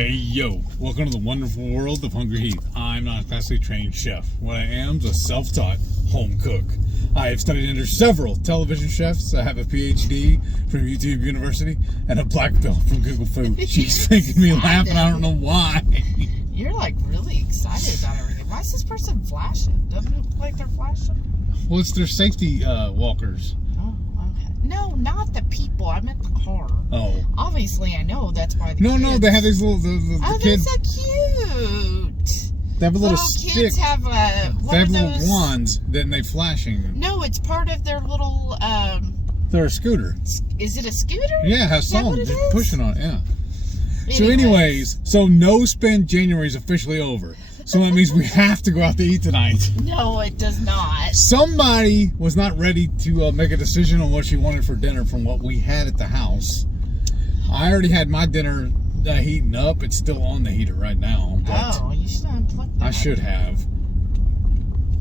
Hey yo, welcome to the wonderful world of HungryHeath. I'm not a classically trained chef. What I am is a self-taught home cook. I have studied under several television chefs. I have a PhD from YouTube University and a black belt from Google Food. She's making me laugh and I don't know why. You're like really excited about everything. Why is this person flashing? Doesn't it look like they're flashing? Well, it's their safety walkers. Oh, okay. No, not the people. I meant the car. Oh. Obviously, I know that's why the No, kids... no, they have these little... Oh, kids. they're so cute. They have a little stick. Kids have a... They have little wands, then they flashing. No, it's part of their little... They're a scooter. Is it a scooter? Yeah, it has Is that someone what it just is? pushing on it, yeah. So anyways, so no spend January is officially over. So that means we have to go out to eat tonight. No, it does not. Somebody was not ready to make a decision on what she wanted for dinner from what we had at the house. I already had my dinner heating up. It's still on the heater right now. But Oh, you should have unplugged that. I should have.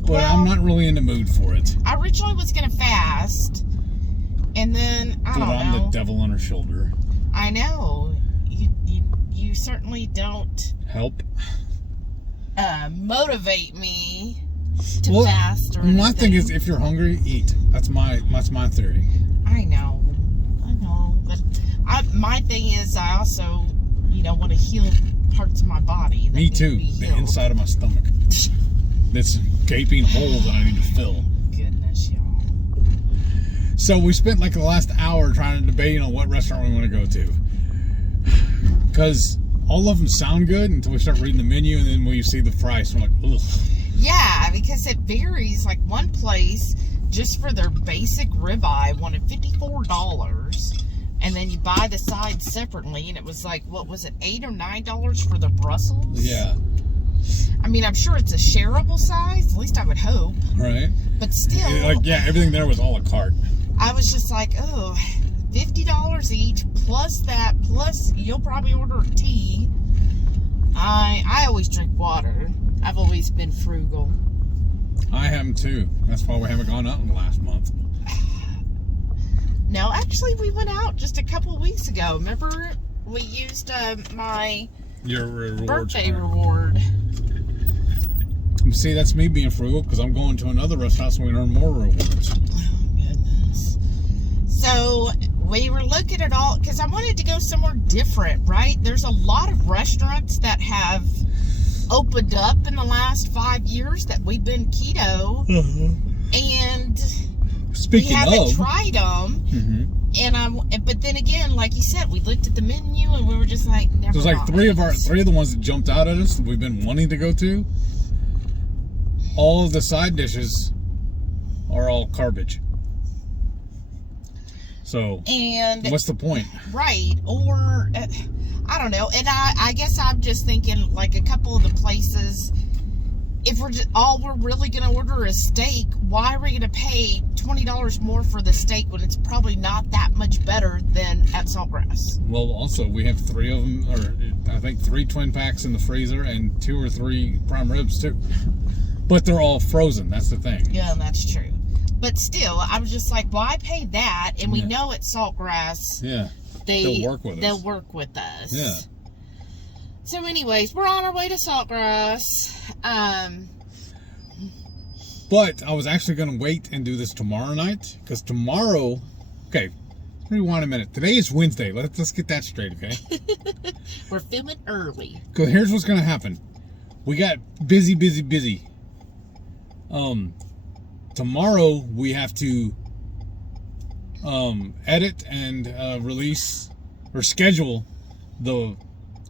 But Well, I'm not really in the mood for it. I originally was going to fast, and then, I Dude, don't I'm know. the devil on her shoulder. I know. You certainly don't Help. motivate me to fast or my anything. thing is, if you're hungry, eat. That's my theory. I know. But my thing is, I also, want to heal parts of my body. That Me need to too. be The healed. inside of my stomach. This gaping hole that I need to fill. Goodness, y'all. So we spent like the last hour trying to debate on what restaurant we want to go to. Because all of them sound good until we start reading the menu, and then when you see the price, we're like, ugh. Yeah, because it varies. Like one place, just for their basic ribeye, wanted $54. And then you buy the sides separately, and it was like, what was it, $8 or $9 for the Brussels? Yeah. I mean, I'm sure it's a shareable size. At least I would hope. Right? But still, everything there was all a cart. I was just like, oh, $50 each, plus that, plus you'll probably order tea. I always drink water. I've always been frugal. I am too. That's why we haven't gone out in the last month. No, actually, we went out just a couple of weeks ago. Remember, we used Your rewards birthday card. reward. See, that's me being frugal because I'm going to another restaurant so we can earn more rewards. Oh, goodness. So, we were looking at all, because I wanted to go somewhere different, right? There's a lot of restaurants that have opened up in the last 5 years that we've been keto, and Speaking we haven't of, tried them. But then again, like you said, we looked at the menu and we were just like, never there's like mind. three of the ones that jumped out at us that we've been wanting to go to. All of the side dishes are all garbage. So, And what's the point? right, or I don't know. And I guess I'm just thinking, like, a couple of the places, if we're really gonna order a steak, why are we gonna pay $20 more for the steak when it's probably not that much better than at Saltgrass? Well, also we have 3 of them, or I think 3 twin packs in the freezer and 2 or 3 prime ribs too. But they're all frozen. That's the thing. Yeah, that's true. But still, I was just like, why pay that? And we know at Saltgrass, they'll work with us. They'll work with us. Yeah. So anyways, we're on our way to Saltgrass. But I was actually going to wait and do this tomorrow night. Because tomorrow... Okay, rewind a minute. Today is Wednesday. Let's get that straight, okay? We're filming early. Because here's what's going to happen. We got busy. Tomorrow we have to edit and release or schedule the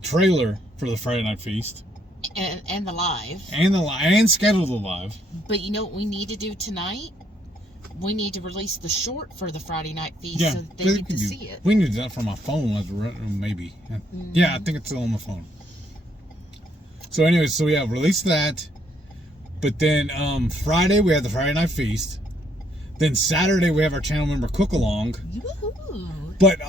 trailer for the Friday Night Feast And the live. and schedule the live. But you know what we need to do tonight? We need to release the short for the Friday Night Feast so that they get to see it. We need to do that from my phone, maybe. Yeah, I think it's still on my phone. So anyways, so yeah, release that. But then Friday we have the Friday Night Feast. Then Saturday we have our channel member cook along. Yoo-hoo. But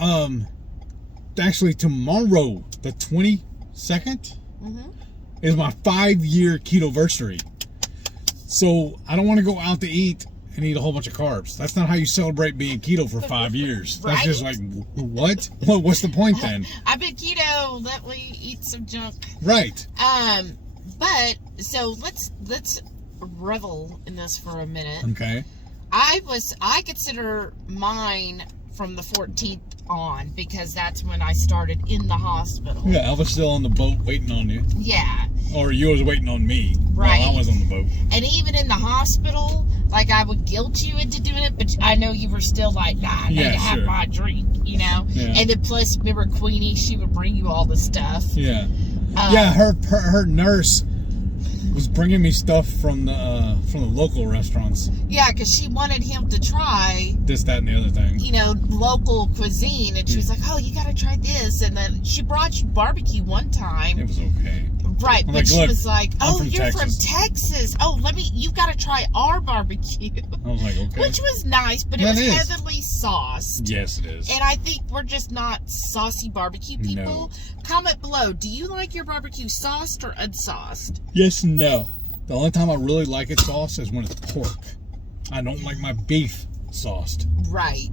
actually tomorrow, the 22nd, is my 5-year Ketoversary. So I don't want to go out to eat and eat a whole bunch of carbs. That's not how you celebrate being keto for 5 years. Right? That's just like, what? What's the point then? I've been keto let me eat some junk. Right. But so let's revel in this for a minute. Okay. I consider mine from the 14th on, because that's when I started in the hospital. Yeah, I was still on the boat waiting on you. Yeah. Or you was waiting on me. Right. While I was on the boat. And even in the hospital, like, I would guilt you into doing it, but I know you were still like, nah, I need to have my drink, you know? Yeah. And then plus, remember Queenie, she would bring you all the stuff. Yeah. Yeah, her nurse was bringing me stuff from the local restaurants. Yeah, because she wanted him to try this, that, and the other thing. You know, local cuisine, and she was like, "Oh, you got to try this." And then she brought you barbecue one time. It was okay. Right, but she was like, "Oh, you're from Texas. Texas. Oh, you got to try our barbecue." I was like, "Okay," which was nice, but it was heavily sauced. Yes, it is. And I think we're just not saucy barbecue people. No. Comment below. Do you like your barbecue sauced or unsauced? Yes and no. The only time I really like it sauced is when it's pork. I don't like my beef sauced. Right.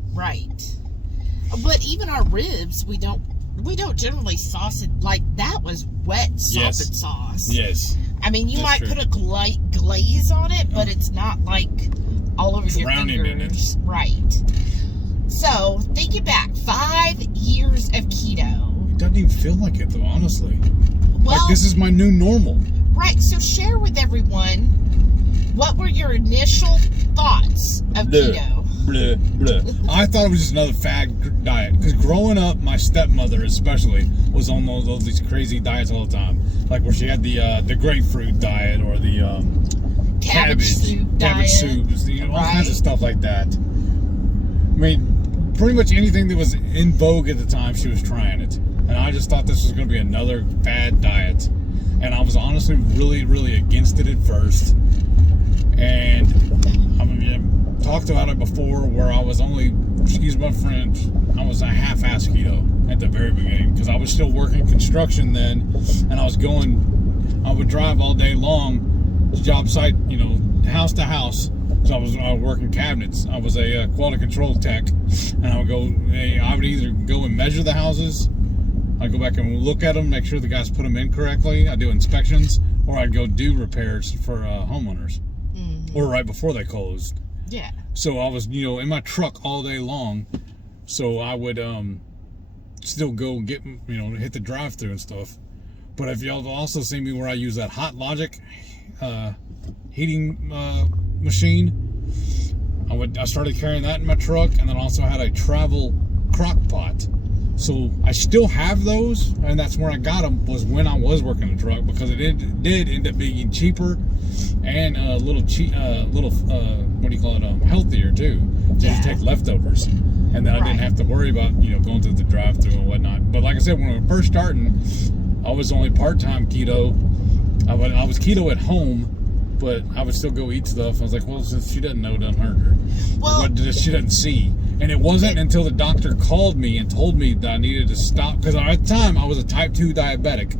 But even our ribs, we don't generally sauce it. Like, that was wet salted sauce. Yes. I mean, you might put a glaze on it, but it's not like all over your fingers. In it. Right. So, thinking back, 5 years of keto. It doesn't even feel like it, though, honestly. Well, like, this is my new normal. Right. So, share with everyone, what were your initial thoughts of keto? I thought it was just another fad diet, because growing up, my stepmother especially was on these crazy diets all the time, like where she had the grapefruit diet or the cabbage soup, all kinds of stuff like that. I mean, pretty much anything that was in vogue at the time, she was trying it, and I just thought this was going to be another fad diet, and I was honestly really, really against it at first. And I mean, talked about it before, where I was only, excuse my French, I was a half-ass keto at the very beginning, because I was still working construction then, and I would drive all day long, job site, you know, house to house. So I was working cabinets. I was a quality control tech, and I would either go and measure the houses, I'd go back and look at them, make sure the guys put them in correctly, I'd do inspections, or I'd go do repairs for homeowners. Or right before they closed. Yeah. So I was, in my truck all day long. So I would still go get, hit the drive-thru and stuff. But if y'all also see me where I use that Hot Logic heating machine, I started carrying that in my truck, and then also had a travel crock pot. So I still have those, and that's where I got them, was when I was working the truck, because it did end up being cheaper and a little healthier too. Just to take leftovers, and then I didn't have to worry about going through the drive-thru and whatnot. But like I said, when we were first starting, I was only part-time keto. I was keto at home, but I would still go eat stuff. I was like, well, since she doesn't know, it doesn't hurt her. Well, she doesn't see. And it wasn't until the doctor called me and told me that I needed to stop, because at the time I was a type 2 diabetic,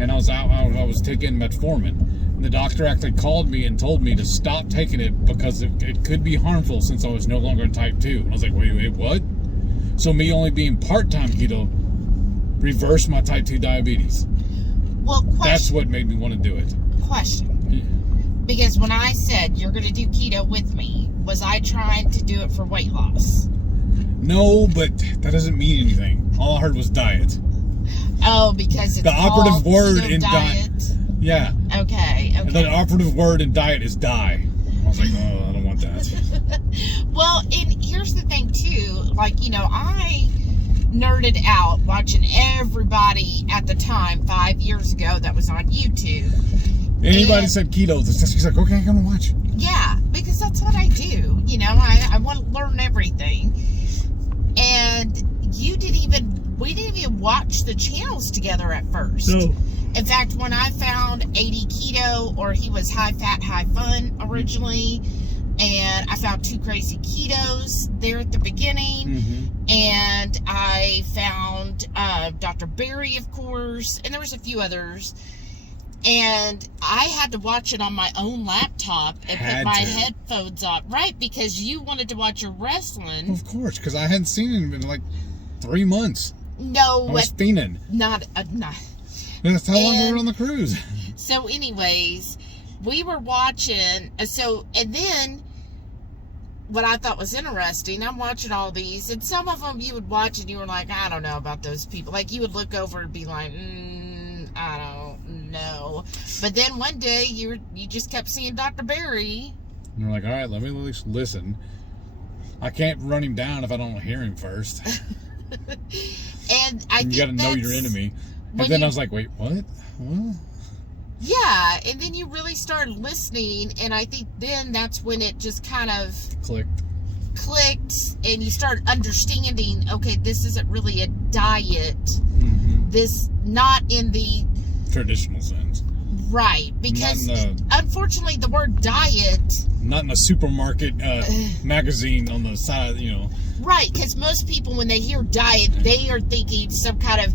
and I was taking metformin. And the doctor actually called me and told me to stop taking it because it could be harmful, since I was no longer in type 2. And I was like, wait, what? So me only being part-time keto reversed my type 2 diabetes. Well, that's what made me want to do it. Question. Because when I said you're going to do keto with me, was I trying to do it for weight loss? No, but that doesn't mean anything. All I heard was diet. Oh, because it's the operative word in diet. Yeah. Okay. The operative word in diet is die. I was like, oh, I don't want that. Well, and here's the thing too. Like, I nerded out watching everybody at the time 5 years ago that was on YouTube. Anybody said keto, she's like, okay, I'm gonna watch. Yeah, because that's what I do. I want to learn everything. And we didn't even watch the channels together at first. No. In fact, when I found 80 Keto, or he was High Fat, High Fun originally, and I found 2 Crazy Ketos there at the beginning, and I found Dr. Berry, of course, and there was a few others. And I had to watch it on my own laptop and put my headphones on, right? Because you wanted to watch your wrestling. Of course, because I hadn't seen it in like 3 months. No, I was fiending. not. That's how long we were on the cruise. So, anyways, we were watching. And then what I thought was interesting, I'm watching all these, and some of them you would watch and you were like, I don't know about those people. Like, you would look over and be like, I don't know. But then one day you just kept seeing Dr. Barry. And you're like, all right, let me at least listen. I can't run him down if I don't hear him first. And I think you got to know your enemy. And then I was like, wait, what? Yeah, and then you really started listening, and I think then that's when it just kind of clicked, and you start understanding, okay, this isn't really a diet. Mm-hmm. This, not in the traditional sense. Right, because unfortunately the word diet... Not in a supermarket magazine on the side, you know. Right, because most people, when they hear diet, they are thinking some kind of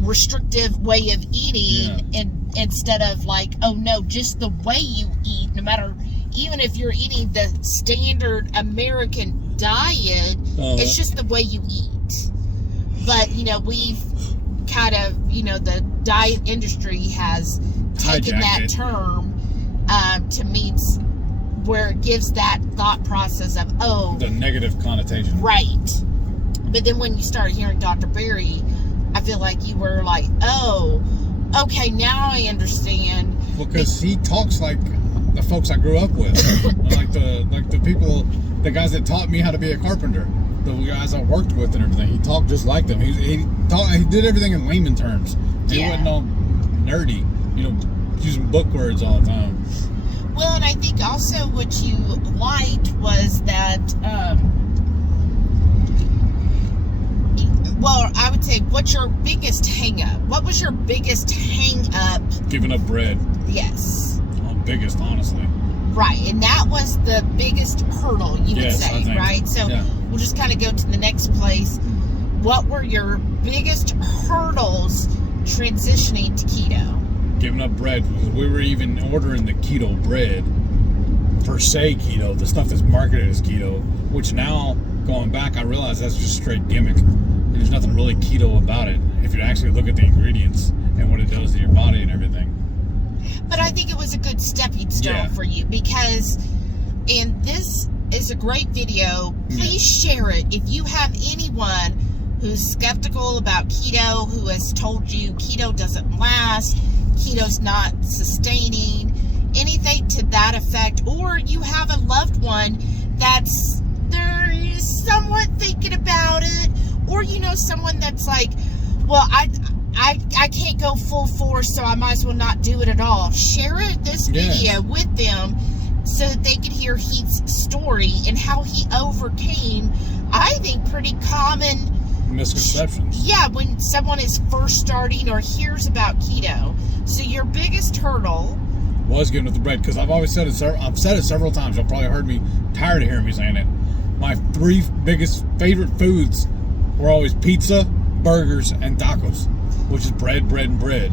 restrictive way of eating, and instead of like, oh no, just the way you eat, no matter, even if you're eating the standard American diet, it's just the way you eat. But, you know, we've kind of, you know, the diet industry has taken that term to mean where it gives that thought process of, oh, the negative connotation. Right. But then when you start hearing Dr. Barry, I feel like you were like, oh, okay, now I understand. Well, because he talks like the folks I grew up with, like the people, the guys that taught me how to be a carpenter, the guys I worked with and everything. He talked just like them. He did everything in layman terms. He wasn't all nerdy, you know, using book words all the time. Well, and I think also what you liked was that, well, I would say, what's your biggest hang-up? What was your biggest hang-up? Giving up bread. Yes. Oh, biggest, honestly. Right, and that was the biggest hurdle, you would say, right? So we'll just kind of go to the next place. What were your biggest hurdles transitioning to keto? Giving up bread. We were even ordering the keto bread, per se keto, the stuff that's marketed as keto, which now, going back, I realize that's just straight gimmick. There's nothing really keto about it if you actually look at the ingredients and what it does to your body and everything. But I think it was a good stepping stone for you, because, and this is a great video, please share it. If you have anyone who's skeptical about keto, who has told you keto doesn't last, keto's not sustaining, anything to that effect, or you have a loved one that's they're somewhat thinking about it, or you know someone that's like, well, I can't go full force, so I might as well not do it at all. Share this video with them so that they can hear Heath's story and how he overcame, I think, pretty common misconceptions. Yeah, when someone is first starting or hears about keto. So your biggest hurdle was giving up the bread, because I've always said it. I've said it several times. You'll probably heard me tired of hearing me saying it. My 3 biggest favorite foods were always pizza, burgers, and tacos, which is bread, bread, and bread.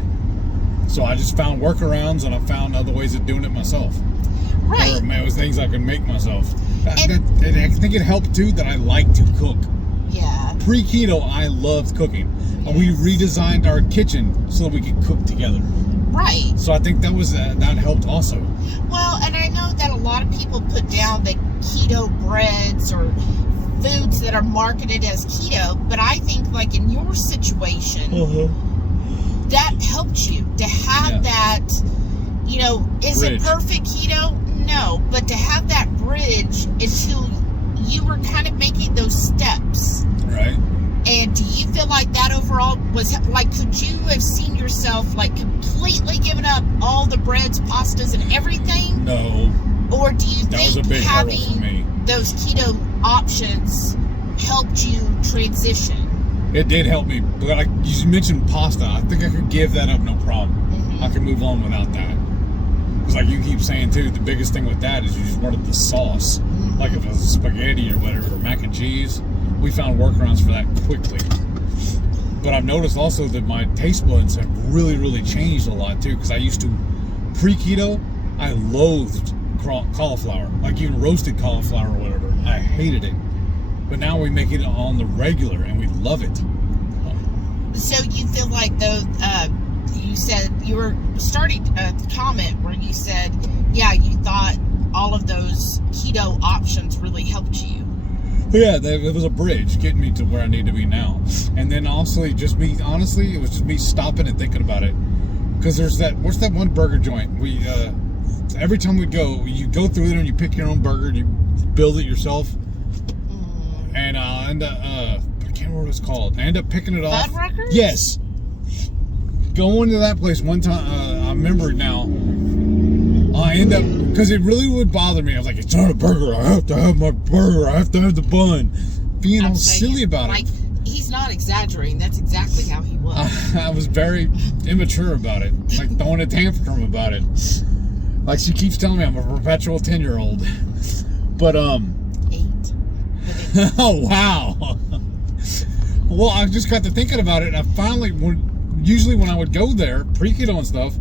So I just found workarounds, and I found other ways of doing it myself. Right. Or it was things I could make myself. And I think it helped too that I like to cook. Yeah. Pre-keto, I loved cooking. And we redesigned our kitchen so that we could cook together. Right. So I think that was that helped also. Well, and I know that a lot of people put down the keto breads or foods that are marketed as keto, but I think like in your situation, that helped you to have that, you know, is it perfect keto? No, but to have that bridge until you were kind of making those steps. Right. And do you feel like that overall was, like, could you have seen yourself, like, completely giving up all the breads, pastas, and everything? No. Or do you think having those keto options helped you transition? It did help me. But like you mentioned pasta, I think I could give that up no problem. I could move on without that. Because like you keep saying too, the biggest thing with that is you just wanted the sauce. Like if it was spaghetti or whatever, or mac and cheese, we found workarounds for that quickly. But I've noticed also that my taste buds have really, really changed a lot too. Because I used to, pre-keto, I loathed cauliflower. Like even roasted cauliflower or whatever. I hated it. But now we make it on the regular and we love it. So you feel like though, you said you were starting a comment where you said, yeah, you thought all of those keto options really helped you. Yeah, it was a bridge getting me to where I need to be now. And then also it was just me stopping and thinking about it. Because there's what's that one burger joint? Every time we go, you go through there and you pick your own burger and you build it yourself. And I can't remember what it's called. I end up picking it off. Fuddruckers? Yes. Going to that place one time, I remember it now. I end up, because it really would bother me. I was like, it's not a burger. I have to have my burger. I have to have the bun. Being all silly about it. Like, he's not exaggerating. That's exactly how he was. I was very immature about it. Like throwing a tantrum about it. Like she keeps telling me I'm a perpetual 10-year-old. But, 8. oh, wow. Well, I just got to thinking about it, and I finally, usually when I would go there, pre-keto and stuff,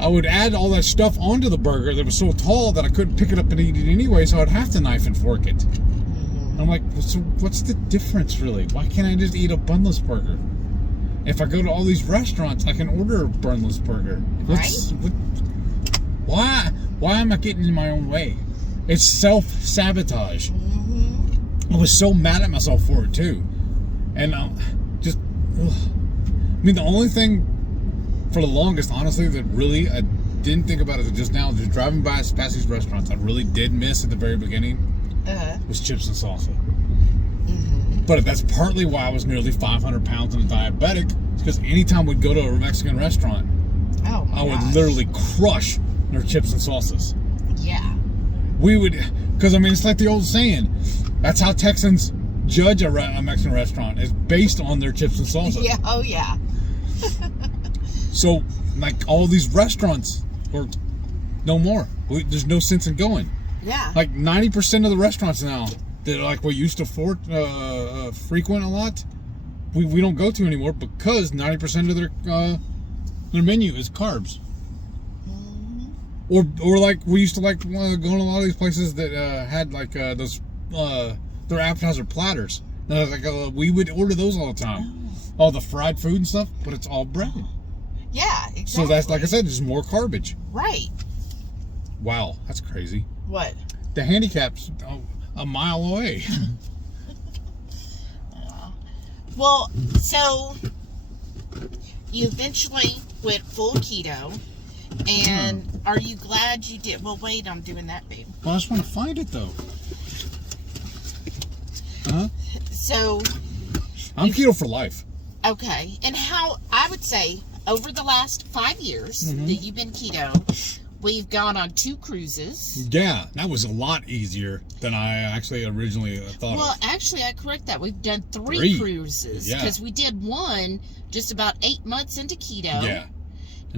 I would add all that stuff onto the burger that was so tall that I couldn't pick it up and eat it anyway, so I'd have to knife and fork it. And I'm like, so what's the difference, really? Why can't I just eat a bunless burger? If I go to all these restaurants, I can order a bunless burger. Why am I getting in my own way? It's self-sabotage. I was so mad at myself for it, too. And I mean, the only thing for the longest, honestly, that really I didn't think about it just now, just driving past these restaurants, I really did miss at the very beginning, was chips and salsa. But that's partly why I was nearly 500 pounds and a diabetic, because anytime we'd go to a Mexican restaurant, I would literally crush their chips and salsas. Yeah. We would, because I mean, it's like the old saying, that's how Texans judge a Mexican restaurant, is based on their chips and salsa. Yeah, oh yeah. So, like, all these restaurants are no more. There's no sense in going. Yeah. Like, 90% of the restaurants now that, like, we used to frequent a lot, we don't go to anymore because 90% of their menu is carbs. Or like, we used to, like, go to a lot of these places that had, like, those, their appetizer platters. Like, we would order those all the time. All the fried food and stuff, but it's all bread. Yeah, exactly. So that's, like I said, just more garbage. Right. Wow, that's crazy. What? The handicap's a mile away. Well, so you eventually went full keto, and are you glad you did? Well, wait, I'm doing that, babe. Well, I just want to find it, though. So I'm keto for life. Okay, and how, I would say, over the last 5 years that you've been keto, we've gone on 2 cruises. Yeah, that was a lot easier than I actually originally thought Well, of. actually, I correct that. We've done 3 cruises. Yeah. Because we did one just about 8 months into keto. Yeah.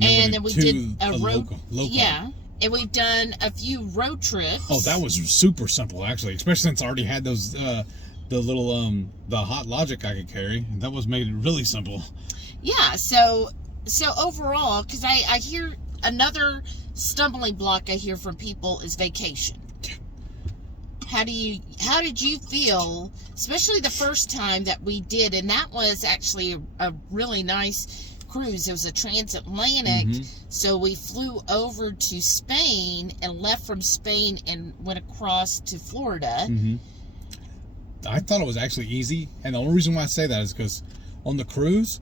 And then we did a road. local. Yeah. And we've done a few road trips. Oh, that was super simple, actually. Especially since I already had those, the little, the hot logic I could carry. That was made it really simple. Yeah, so overall, because I hear another stumbling block I hear from people is vacation. How did you feel, especially the first time that we did, and that was actually a really nice cruise. It was a transatlantic, so we flew over to Spain and left from Spain and went across to Florida. I thought it was actually easy, and the only reason why I say that is because on the cruise,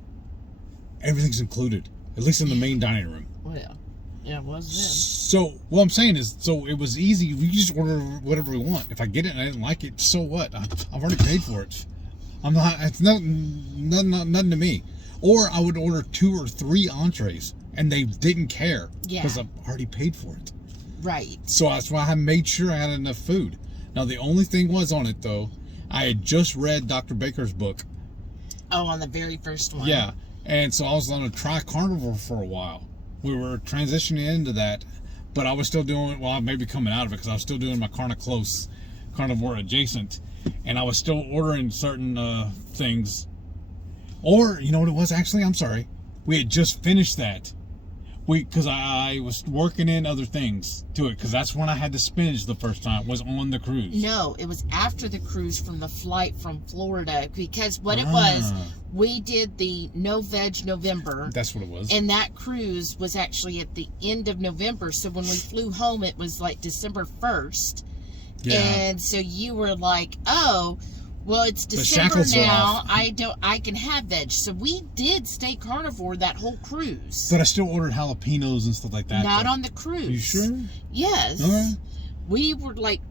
everything's included, at least in the main dining room. Well, yeah, it was then. So what I'm saying is, so it was easy. We just order whatever we want. If I get it and I didn't like it, so what? I've already paid for it. It's nothing to me. Or I would order 2 or 3 entrees, and they didn't care because I've already paid for it. Right. So that's why I made sure I had enough food. Now the only thing was on it though, I had just read Dr. Baker's book. Oh, on the very first one. Yeah, and so I was on a tri-carnivore for a while. We were transitioning into that, but I was still doing, well, I may be coming out of it because I was still doing my close carnivore adjacent, and I was still ordering certain things. Or, you know what it was actually? I'm sorry. We had just finished that. Because I was working in other things to it, because that's when I had the spinach the first time, was on the cruise. No, it was after the cruise from the flight from Florida, because what it was, we did the No Veg November. That's what it was. And that cruise was actually at the end of November, so when we flew home, it was like December 1st. Yeah. And so you were like, oh, well, it's December now. I can have veg. So we did stay carnivore that whole cruise. But I still ordered jalapenos and stuff like that. Not on the cruise. You sure? Yes. Okay. We were like,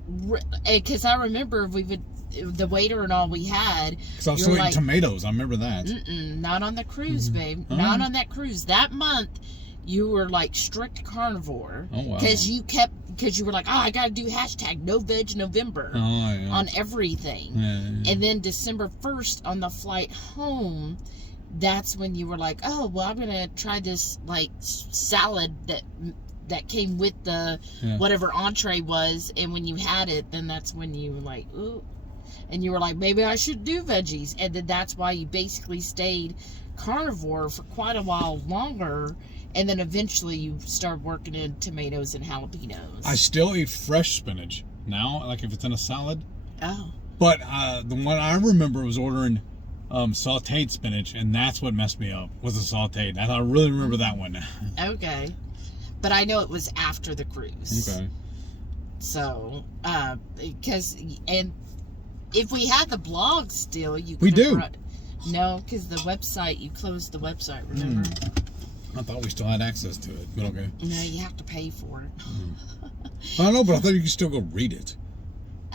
because I remember the waiter and all we had. Because I was still eating tomatoes. I remember that. Not on the cruise, babe. Not on that cruise. That month, you were like strict carnivore. Oh, wow. Because you were like, oh, I got to do hashtag No Veg November on everything. Yeah. And then December 1st on the flight home, that's when you were like, oh, well, I'm going to try this like salad that came with the whatever entree was. And when you had it, then that's when you were like, ooh. And you were like, maybe I should do veggies. And then that's why you basically stayed carnivore for quite a while longer. And then eventually you start working in tomatoes and jalapenos. I still eat fresh spinach now, like if it's in a salad. Oh. But the one I remember was ordering sauteed spinach, and that's what messed me up, was the sauteed. I really remember that one. Okay. But I know it was after the cruise. Okay. So, and if we had the blog still, you could We do. No, because the website, you closed the website, remember? I thought we still had access to it, but okay. No, you have to pay for it. I don't know, but I thought you could still go read it.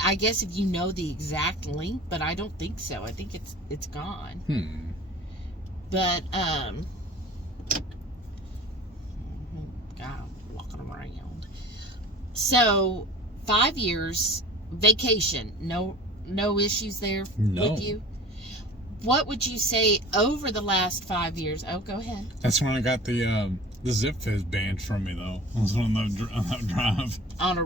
I guess if you know the exact link, but I don't think so. I think it's gone. But God, walking around. So 5 years vacation, no issues there with you. What would you say over the last 5 years? Oh, go ahead. That's when I got the Zip Fizz banned from me, though. I was on that drive. On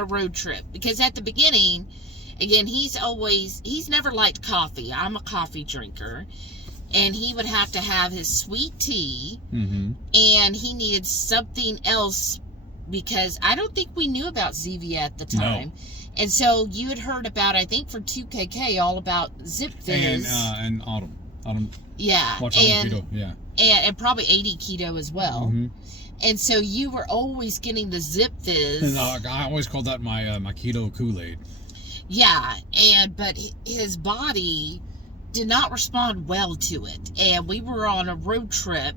a road trip. Because at the beginning, again, he's never liked coffee. I'm a coffee drinker. And he would have to have his sweet tea. Mm-hmm. And he needed something else because I don't think we knew about Zevia at the time. No. And so you had heard about, I think for 2KK, all about Zip Fizz. And Autumn. Yeah. Watch Autumn Keto, yeah. And probably 80 Keto as well. Mm-hmm. And so you were always getting the Zip Fizz. And, I always called that my Keto Kool-Aid. Yeah, but his body did not respond well to it. And we were on a road trip,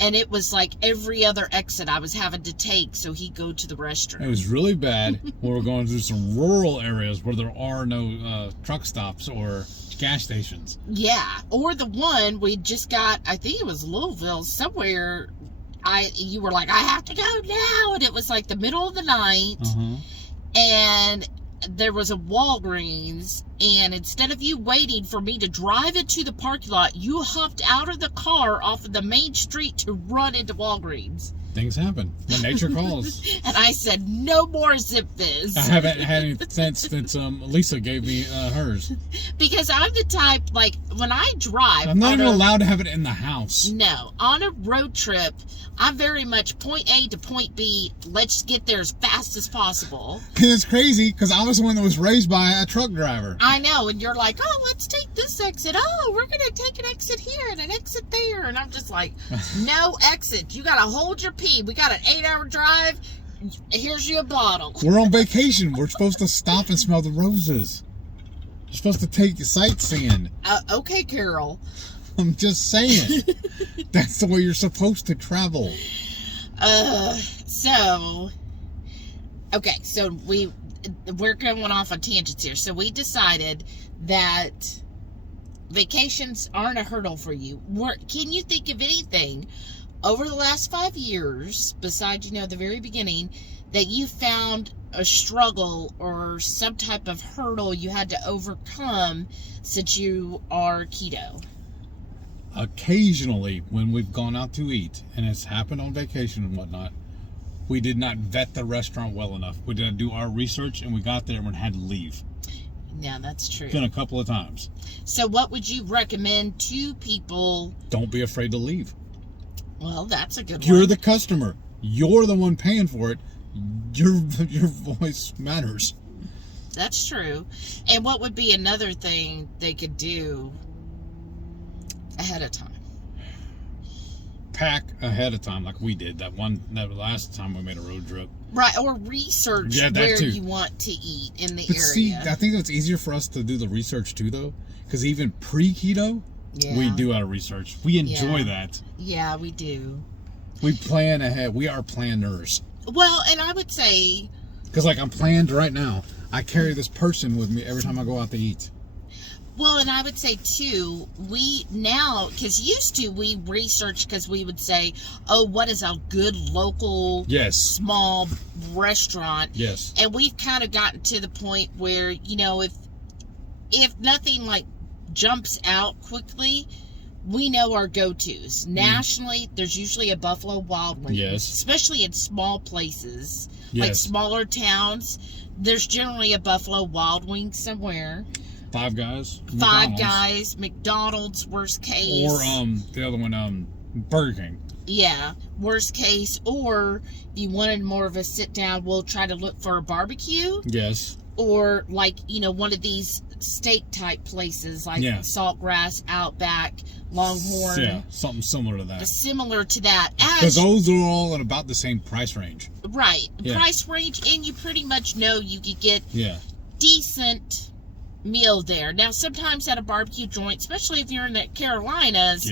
and it was like every other exit I was having to take so he'd go to the restroom. It was really bad. We were going through some rural areas where there are no truck stops or gas stations. Yeah, or the one we just got, I think it was Louisville, somewhere. You were like, I have to go now, and it was like the middle of the night, and there was a Walgreens, and instead of you waiting for me to drive into the parking lot, you hopped out of the car off of the main street to run into Walgreens. Things happen when nature calls. And I said, no more Zip Fizz. I haven't had any since Lisa gave me hers. Because I'm the type, like, when I drive... I'm not even allowed to have it in the house. No. On a road trip, I'm very much point A to point B. Let's get there as fast as possible. And it's crazy, because I was the one that was raised by a truck driver. I know, and you're like, oh, let's take this exit. Oh, we're going to take an exit here and an exit there. And I'm just like, no exit. You got to hold your pee. We got an 8-hour drive. Here's your bottle. We're on vacation. We're supposed to stop and smell the roses. You're supposed to take you sightseeing. Okay, Carol. I'm just saying. That's the way you're supposed to travel. So we're going off on tangents here. So we decided that vacations aren't a hurdle for you. Can you think of anything over the last 5 years, besides, the very beginning, that you found a struggle or some type of hurdle you had to overcome since you are keto? Occasionally, when we've gone out to eat, and it's happened on vacation and whatnot, we did not vet the restaurant well enough. We didn't do our research, and we got there and had to leave. Yeah, that's true. It's been a couple of times. So what would you recommend to people? Don't be afraid to leave. Well, that's a good one. You're the customer. You're the one paying for it. Your voice matters. That's true. And what would be another thing they could do ahead of time? Pack ahead of time, like we did that last time we made a road trip. Right, or research where too. you want to eat in the But area. see, I think it's easier for us to do the research too, though, because even pre-keto, we do our research. We enjoy that. Yeah, we do. We plan ahead. We are planners. Well, and I would say, because like I'm planned right now. I carry this person with me every time I go out to eat. well, and I would say too, we now, because used to we research because we would say, oh, what is a good local small restaurant? Yes. And we've kind of gotten to the point where, you know, if nothing like jumps out quickly, we know our go-tos. Nationally, there's usually a Buffalo Wild Wings. Yes. Especially in small places, like smaller towns. There's generally a Buffalo Wild Wings somewhere. Five Guys. Five Guys, McDonald's, worst case. Or the other one, Burger King. Yeah, worst case. Or if you wanted more of a sit down, we'll try to look for a barbecue. Yes. Or like, you know, one of these steak type places like Saltgrass, Outback, Longhorn. Yeah, something similar to that. Similar to that. Because those are all at about the same price range. Right. Yeah. Price range, and you pretty much know you could get decent meal there. Now, sometimes at a barbecue joint, especially if you're in the Carolinas,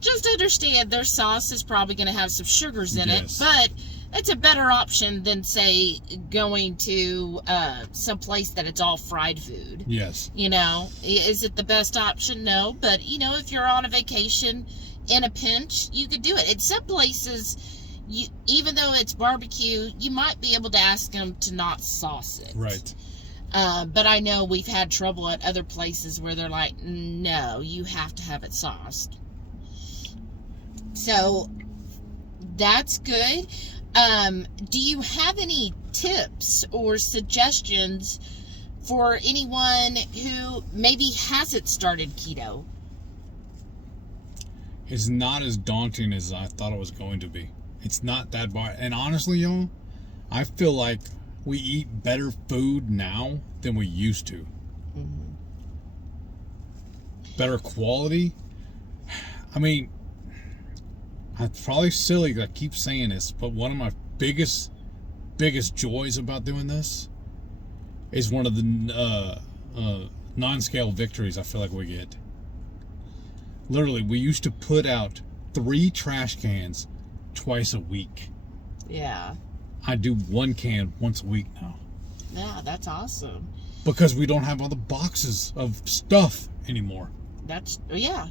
just understand their sauce is probably going to have some sugars in it, but it's a better option than, say, going to some place that it's all fried food. Yes. You know, is it the best option? No, but, you know, if you're on a vacation in a pinch, you could do it. In some places, even though it's barbecue, you might be able to ask them to not sauce it. Right. But I know we've had trouble at other places where they're like, no, you have to have it sauced. So that's good. Do you have any tips or suggestions for anyone who maybe hasn't started keto? It's not as daunting as I thought it was going to be. It's not that bad. And honestly, y'all, I feel like we eat better food now than we used to. Mm-hmm. Better quality. I mean, it's probably silly that I keep saying this, but one of my biggest joys about doing this is one of the non-scale victories I feel like we get. Literally, we used to put out 3 trash cans twice a week. Yeah. I do 1 can once a week now. Yeah, that's awesome. Because we don't have all the boxes of stuff anymore. Yeah.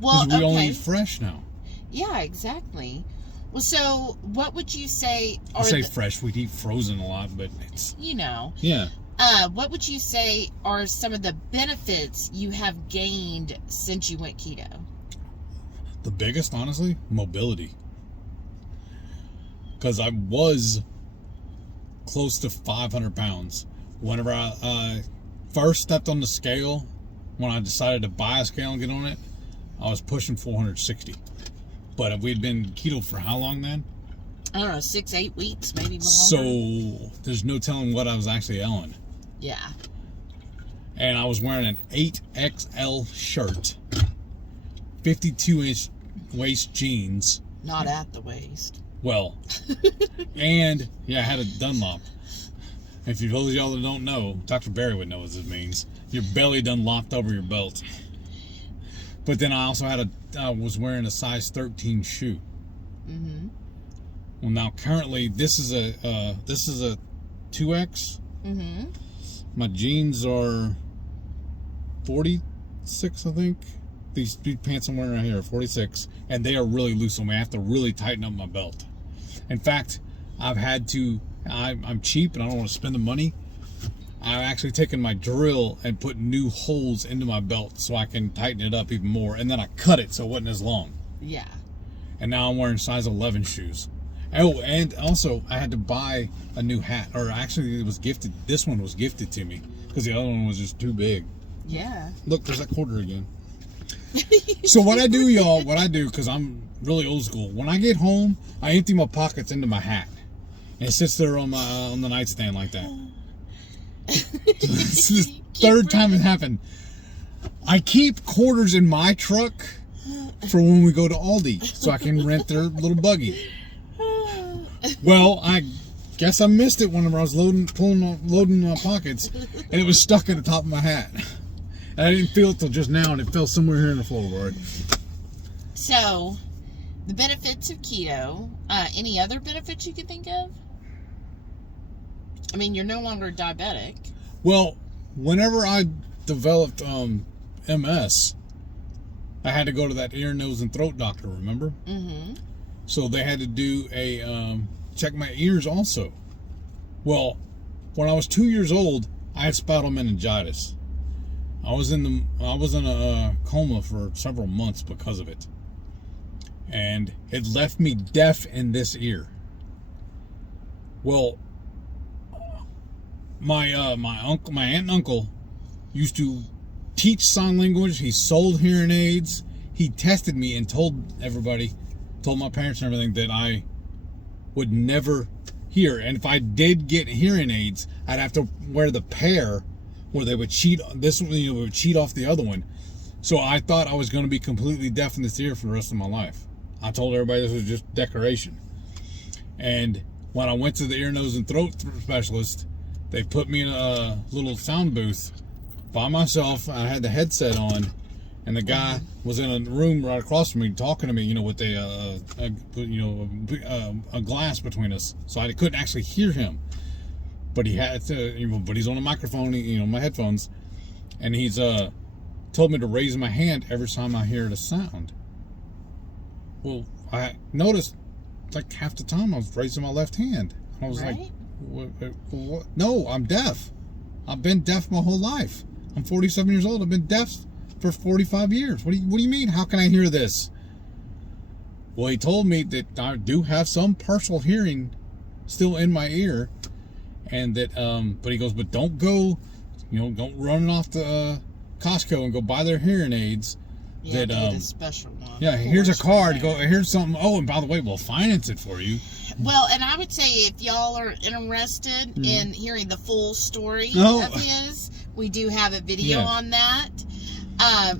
Well, because we only eat fresh now. Yeah, exactly. Well, so what would you say? I say fresh. We'd eat frozen a lot, but it's... You know. Yeah. What would you say are some of the benefits you have gained since you went keto? The biggest, honestly, mobility. Because I was close to 500 pounds. Whenever I first stepped on the scale, when I decided to buy a scale and get on it, I was pushing 460. But we'd been keto for how long then? I don't know, 6-8 weeks, maybe more. So there's no telling what I was actually on. Yeah. And I was wearing an 8XL shirt, 52-inch waist jeans. Not at the waist. Well, and I had a Dunlop. If you those of y'all that don't know, Dr. Barry would know what this means. Your belly done lopped over your belt. But then I also I was wearing a size 13 shoe. Mm-hmm. Well, now currently this is a 2X. Mm-hmm. My jeans are 46, I think. These pants I'm wearing right here are 46, and they are really loose on me. I have to really tighten up my belt. In fact, I've had to. I'm cheap and I don't want to spend the money. I've actually taken my drill and put new holes into my belt so I can tighten it up even more. And then I cut it so it wasn't as long. Yeah. And now I'm wearing size 11 shoes. Oh, and also I had to buy a new hat. Or actually it was gifted. This one was gifted to me because the other one was just too big. Yeah. Look, there's that quarter again. So what I do, y'all, because I'm really old school, when I get home, I empty my pockets into my hat. And it sits there on the nightstand like that. It's the third time it happened. I keep quarters in my truck for when we go to Aldi, so I can rent their little buggy. Well, I guess I missed it whenever I was loading my pockets, and it was stuck at the top of my hat. And I didn't feel it till just now, and it fell somewhere here in the floorboard. So, the benefits of keto. Any other benefits you could think of? I mean, you're no longer diabetic. Well, whenever I developed MS, I had to go to that ear, nose, and throat doctor, remember? Mm-hmm. So they had to do check my ears also. Well, when I was 2 years old, I had spinal meningitis. I was in a coma for several months because of it, and it left me deaf in this ear. Well, my aunt and uncle used to teach sign language. He sold hearing aids. He tested me and told my parents and everything that I would never hear. And if I did get hearing aids, I'd have to wear the pair where they would cheat. This one, would cheat off the other one. So I thought I was going to be completely deaf in this ear for the rest of my life. I told everybody this was just decoration. And when I went to the ear, nose, and throat specialist, they put me in a little sound booth by myself. I had the headset on, and the guy was in a room right across from me talking to me, with a glass between us, so I couldn't actually hear him. But he had to, but he's on a microphone, my headphones, and he's told me to raise my hand every time I hear the sound. Well, I noticed like half the time I was raising my left hand. I was like, what? No, I'm deaf. I've been deaf my whole life. I'm 47 years old. I've been deaf for 45 years. What do you mean? How can I hear this? Well, he told me that I do have some partial hearing still in my ear, and that but he goes, but don't go, don't run off to Costco and go buy their hearing aids. Yeah, get a special one. Yeah, here's a card. Go, here's something. Oh, and by the way, we'll finance it for you. Well, and I would say if y'all are interested in hearing the full story of his, we do have a video on that.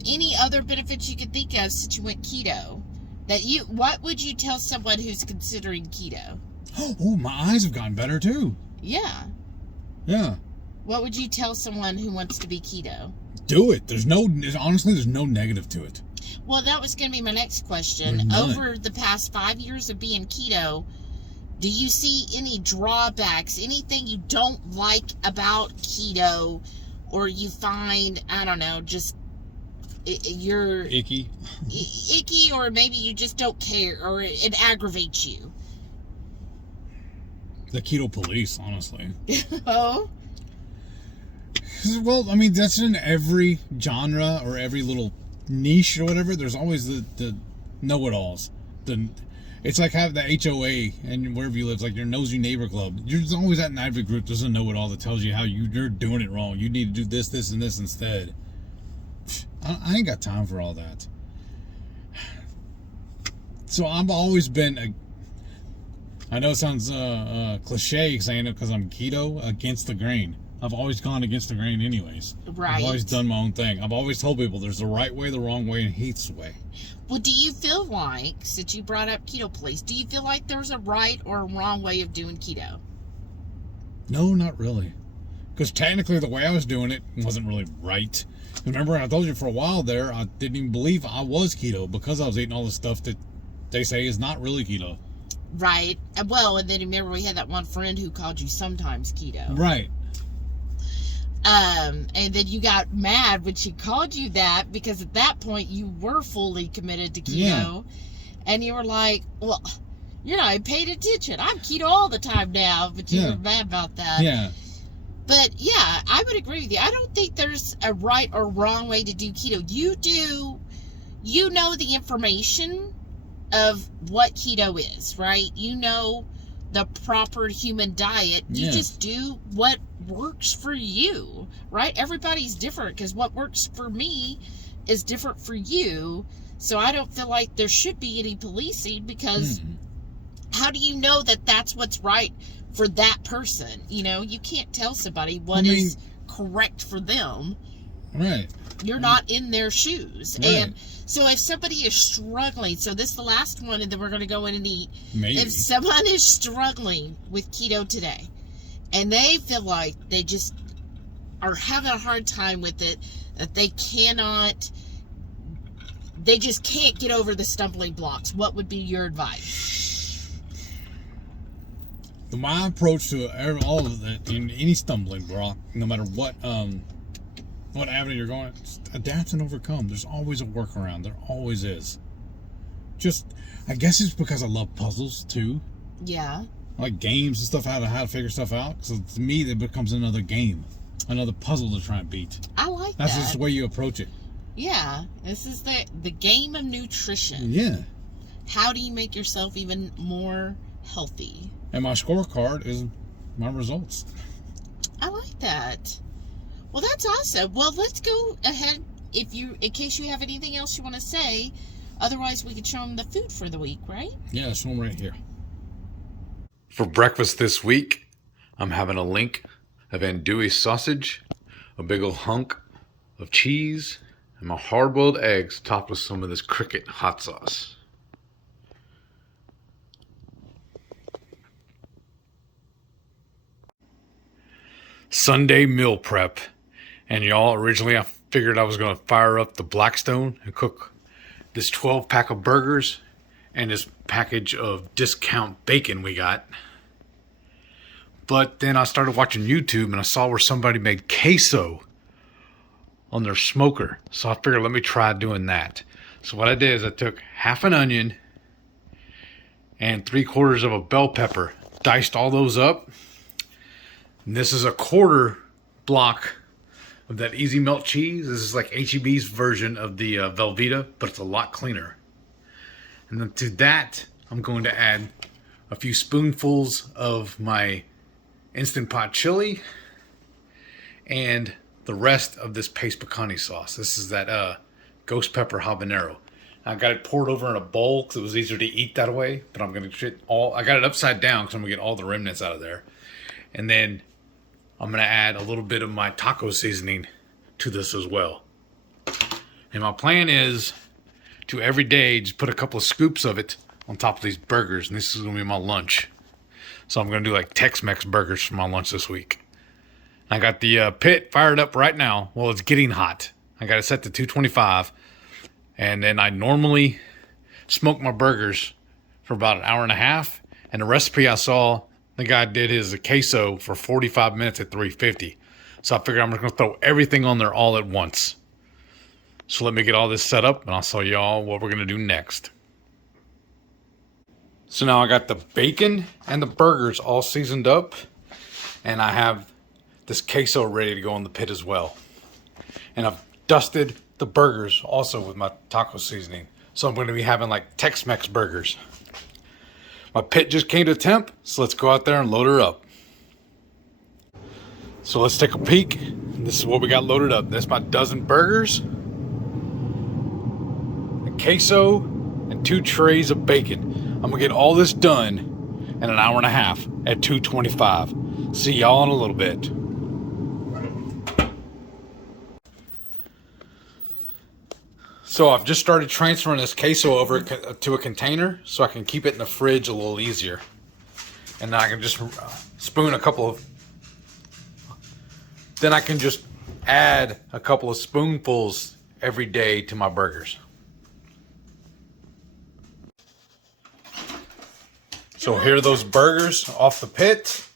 Any other benefits you could think of since you went keto? What would you tell someone who's considering keto? Oh, my eyes have gotten better too. Yeah. Yeah. What would you tell someone who wants to be keto? Do it. Honestly, there's no negative to it. Well, that was going to be my next question. Over the past 5 years of being keto, do you see any drawbacks, anything you don't like about keto, or you find, I don't know, just you're icky, or maybe you just don't care, or it aggravates you? The keto police, honestly. Oh? Well, I mean, that's in every genre or every little niche or whatever. There's always the know-it-alls. It's like having the HOA and wherever you live, like your nosy neighbor club. There's always that neighbor group that's a know-it-all that tells you how you're doing it wrong. You need to do this, this, and this instead. I ain't got time for all that. So I've always been I know it sounds cliche saying it because I'm keto, against the grain. I've always gone against the grain anyways. Right. I've always done my own thing. I've always told people there's the right way, the wrong way, and Heath's way. Well, do you feel like, since you brought up keto police, do you feel like there's a right or a wrong way of doing keto? No, not really. Because technically the way I was doing it wasn't really right. Remember, I told you for a while there, I didn't even believe I was keto because I was eating all the stuff that they say is not really keto. Right. Well, and then remember we had that one friend who called you sometimes keto. Right. And then you got mad when she called you that, because at that point you were fully committed to keto. Yeah. And you were like, well, you're not paying attention. I'm keto all the time now, but you were mad about that. Yeah. But yeah, I would agree with you. I don't think there's a right or wrong way to do keto. You know the information of what keto is, right? You know the proper human diet. You just do what works for you, right? Everybody's different, because what works for me is different for you. So I don't feel like there should be any policing, because how do you know that that's what's right for that person? You know, you can't tell somebody what is correct for them. Right. You're not in their shoes. Right. And so if somebody is struggling, so this is the last one, and then we're going to go in and eat. Maybe. If someone is struggling with keto today, and they feel like they just are having a hard time with it, that they just can't get over the stumbling blocks, what would be your advice? My approach to all of that, in any stumbling block, no matter what avenue you're going, just adapt and overcome. There's always a workaround. There always is. I guess it's because I love puzzles too. Yeah. I like games and stuff, how to figure stuff out. So to me, that becomes another game, another puzzle to try and beat. I like That's just the way you approach it. Yeah. This is the game of nutrition. Yeah. How do you make yourself even more healthy? And my scorecard is my results. I like that. Well, that's awesome. Well, let's go ahead, in case you have anything else you want to say. Otherwise, we could show them the food for the week, right? Yeah, show them right here. For breakfast this week, I'm having a link of andouille sausage, a big old hunk of cheese, and my hard-boiled eggs topped with some of this cricket hot sauce. Sunday meal prep. And y'all, originally I figured I was going to fire up the Blackstone and cook this 12-pack of burgers and this package of discount bacon we got. But then I started watching YouTube and I saw where somebody made queso on their smoker. So I figured, let me try doing that. So what I did is I took half an onion and 3/4 of a bell pepper, diced all those up. And this is a 1/4 block of that easy melt cheese. This is like H-E-B's version of the Velveeta, but it's a lot cleaner. And then to that, I'm going to add a few spoonfuls of my Instant Pot chili and the rest of this paste picante sauce. This is that ghost pepper habanero. I got it poured over in a bowl because it was easier to eat that way, but I'm going to I got it upside down because I'm going to get all the remnants out of there. And then I'm going to add a little bit of my taco seasoning to this as well. And my plan is to every day just put a couple of scoops of it on top of these burgers. And this is going to be my lunch. So I'm going to do like Tex-Mex burgers for my lunch this week. And I got the pit fired up right now. Well, it's getting hot. I got it set to 225. And then I normally smoke my burgers for about an hour and a half. And the recipe I saw, the guy did his queso for 45 minutes at 350. So I figured I'm just going to throw everything on there all at once. So let me get all this set up and I'll show y'all what we're going to do next. So now I got the bacon and the burgers all seasoned up. And I have this queso ready to go in the pit as well. And I've dusted the burgers also with my taco seasoning. So I'm going to be having like Tex-Mex burgers. My pit just came to temp, so let's go out there and load her up. So let's take a peek. This is what we got loaded up. That's my dozen burgers, a queso, and 2 trays of bacon. I'm gonna get all this done in an hour and a half at 225. See y'all in a little bit. So I've just started transferring this queso over to a container so I can keep it in the fridge a little easier. And then I can just spoon a couple of... Then I can just add a couple of spoonfuls every day to my burgers. So here are those burgers off the pit.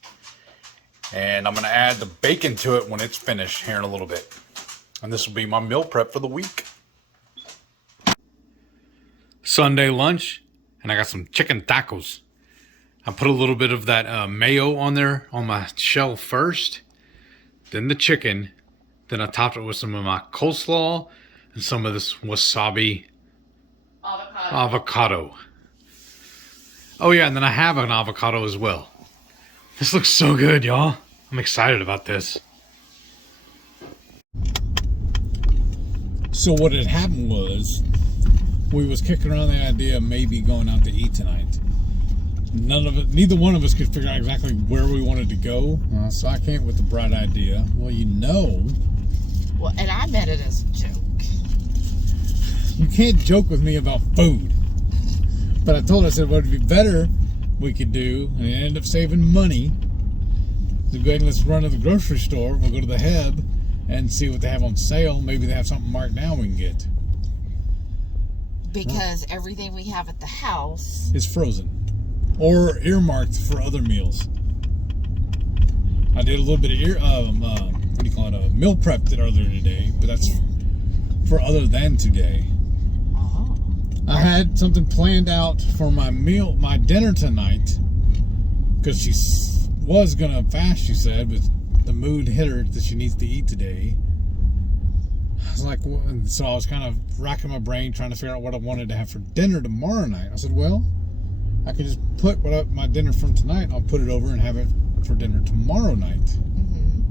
And I'm going to add the bacon to it when it's finished here in a little bit. And this will be my meal prep for the week. Sunday lunch, and I got some chicken tacos. I put a little bit of that mayo on there on my shell first, then the chicken, then I topped it with some of my coleslaw and some of this wasabi avocado. Oh yeah, and then I have an avocado as well. This looks so good, y'all. I'm excited about this. So what had happened was, we was kicking around the idea of maybe going out to eat tonight. Neither one of us could figure out exactly where we wanted to go. So I came up with the bright idea. Well, Well, and I meant it as a joke. You can't joke with me about food. But I told her, I said, what would be better we could do, and end up saving money, so go ahead and let's run to the grocery store. We'll go to the Heb and see what they have on sale. Maybe they have something marked down we can get. Because everything we have at the house is frozen or earmarked for other meals. I did a little bit of meal prep earlier today, but that's for other than today. Oh. I had something planned out for my dinner tonight, because she was gonna fast, she said, but the mood hit her that she needs to eat today. I was like, so I was kind of racking my brain trying to figure out what I wanted to have for dinner tomorrow night. I said, well, I can just put my dinner from tonight, I'll put it over and have it for dinner tomorrow night. Mm-hmm.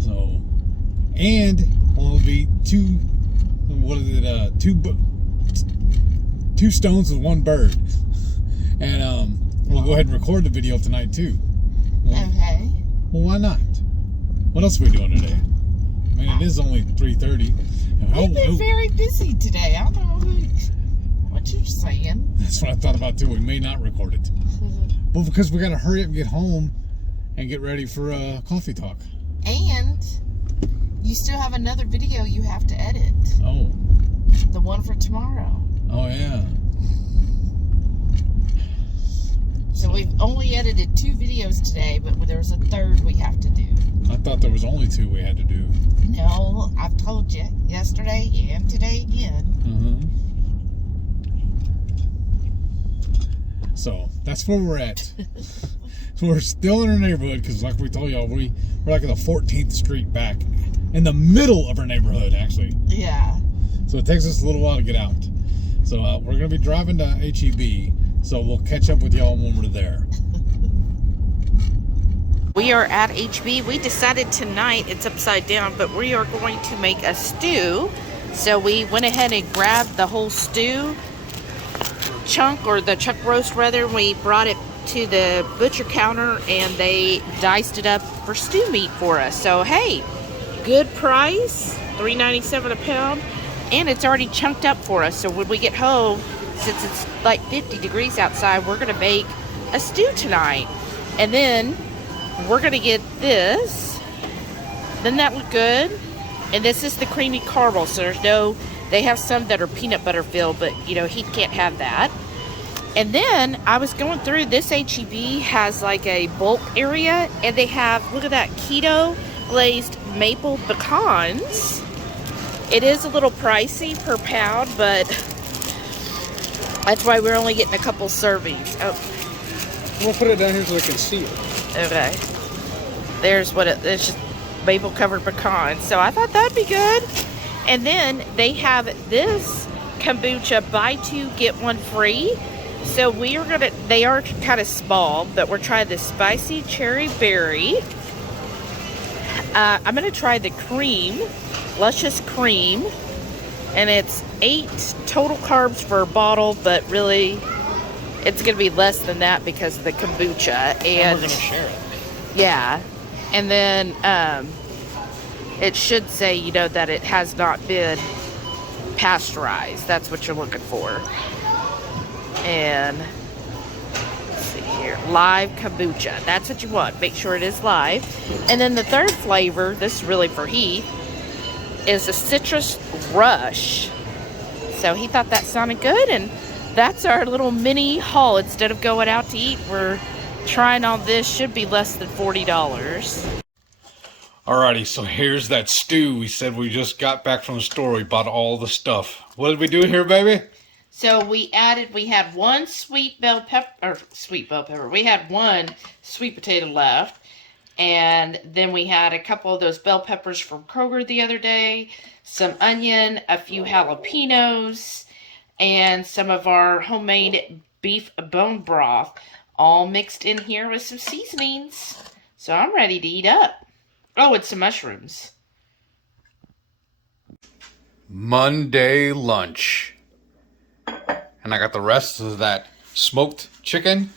So, and it'll be two stones with one bird. And we'll go ahead and record the video tonight too. Okay. Well, why not? What else are we doing today? I mean, it is only 3:30. We've been very busy today. I don't know what you're saying. That's what I thought about too. We may not record it. Well, because we got to hurry up and get home and get ready for coffee talk. And you still have another video you have to edit. Oh. The one for tomorrow. Oh, yeah. So we've only edited 2 videos today, but there's a third we have to do. I thought there was only 2 we had to do. No, I've told you. Yesterday and today again. So, that's where we're at. So we're still in our neighborhood, because like we told y'all, we're like at the 14th Street back. In the middle of our neighborhood, actually. Yeah. So it takes us a little while to get out. So we're going to be driving to HEB. So we'll catch up with y'all when we're there. We are at HB. We decided tonight, it's upside down, but we are going to make a stew. So we went ahead and grabbed the whole stew chunk, or the chuck roast rather. We brought it to the butcher counter and they diced it up for stew meat for us. So hey, good price, $3.97 a pound, and it's already chunked up for us. So when we get home, since it's like 50 degrees outside, we're gonna make a stew tonight. And then we're gonna get this. Doesn't that look good? And this is the creamy caramel. So they have some that are peanut butter filled, but you know, he can't have that. And then I was going through, this HEB has like a bulk area, and they have, look at that, keto glazed maple pecans. It is a little pricey per pound, but that's why we're only getting a couple servings. Oh. I'm gonna put it down here so I can see it. Okay. There's what it's just maple covered pecans. So I thought that'd be good. And then they have this kombucha, buy 2 get 1 free. So they are kind of small, but we're trying the spicy cherry berry. I'm gonna try the cream, luscious cream. And it's 8 total carbs for a bottle, but really it's gonna be less than that because of the kombucha. And we're gonna share it. Yeah. And then it should say, you know, that it has not been pasteurized. That's what you're looking for. And let's see here, live kombucha. That's what you want. Make sure it is live. And then the third flavor, this is really for Heath, is a citrus rush. So he thought that sounded good, and that's our little mini haul. Instead of going out to eat, we're trying all this. Should be less than $40. Alrighty, so here's that stew. We said we just got back from the store. We bought all the stuff. What did we do here, baby? So we had 1 sweet bell pepper. We had 1 sweet potato left. And then we had a couple of those bell peppers from Kroger the other day, some onion, a few jalapenos, and some of our homemade beef bone broth, all mixed in here with some seasonings. So I'm ready to eat up. Oh, and some mushrooms. Monday lunch. And I got the rest of that smoked chicken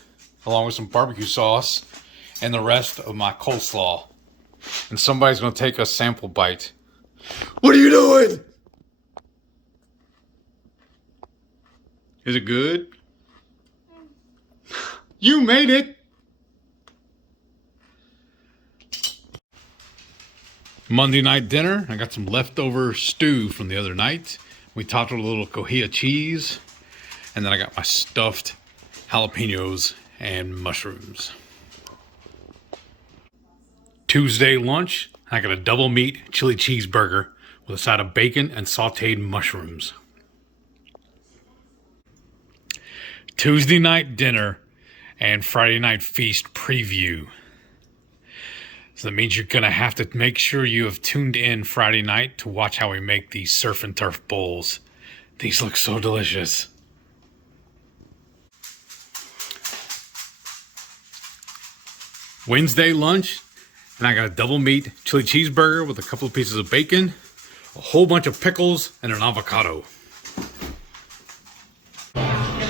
along with some barbecue sauce and the rest of my coleslaw. And somebody's going to take a sample bite. What are you doing? Is it good? You made it. Monday night dinner. I got some leftover stew from the other night. We topped it with a little cojilla cheese. And then I got my stuffed jalapenos and mushrooms. Tuesday lunch. I got a double meat chili cheeseburger with a side of bacon and sauteed mushrooms. Tuesday night dinner and Friday night feast preview. So that means you're going to have to make sure you have tuned in Friday night to watch how we make these surf and turf bowls. These look so delicious. Wednesday lunch, and I got a double meat chili cheeseburger with a couple of pieces of bacon, a whole bunch of pickles, and an avocado.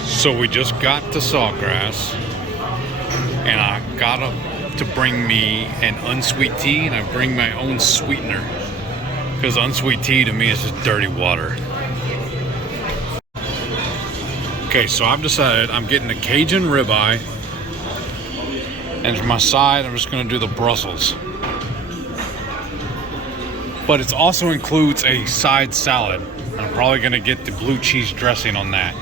So we just got to Sawgrass, and I got to bring me an unsweet tea, and I bring my own sweetener, because unsweet tea to me is just dirty water. Okay, so I've decided I'm getting a Cajun ribeye, and for my side, I'm just going to do the Brussels. But it also includes a side salad. I'm probably going to get the blue cheese dressing on that.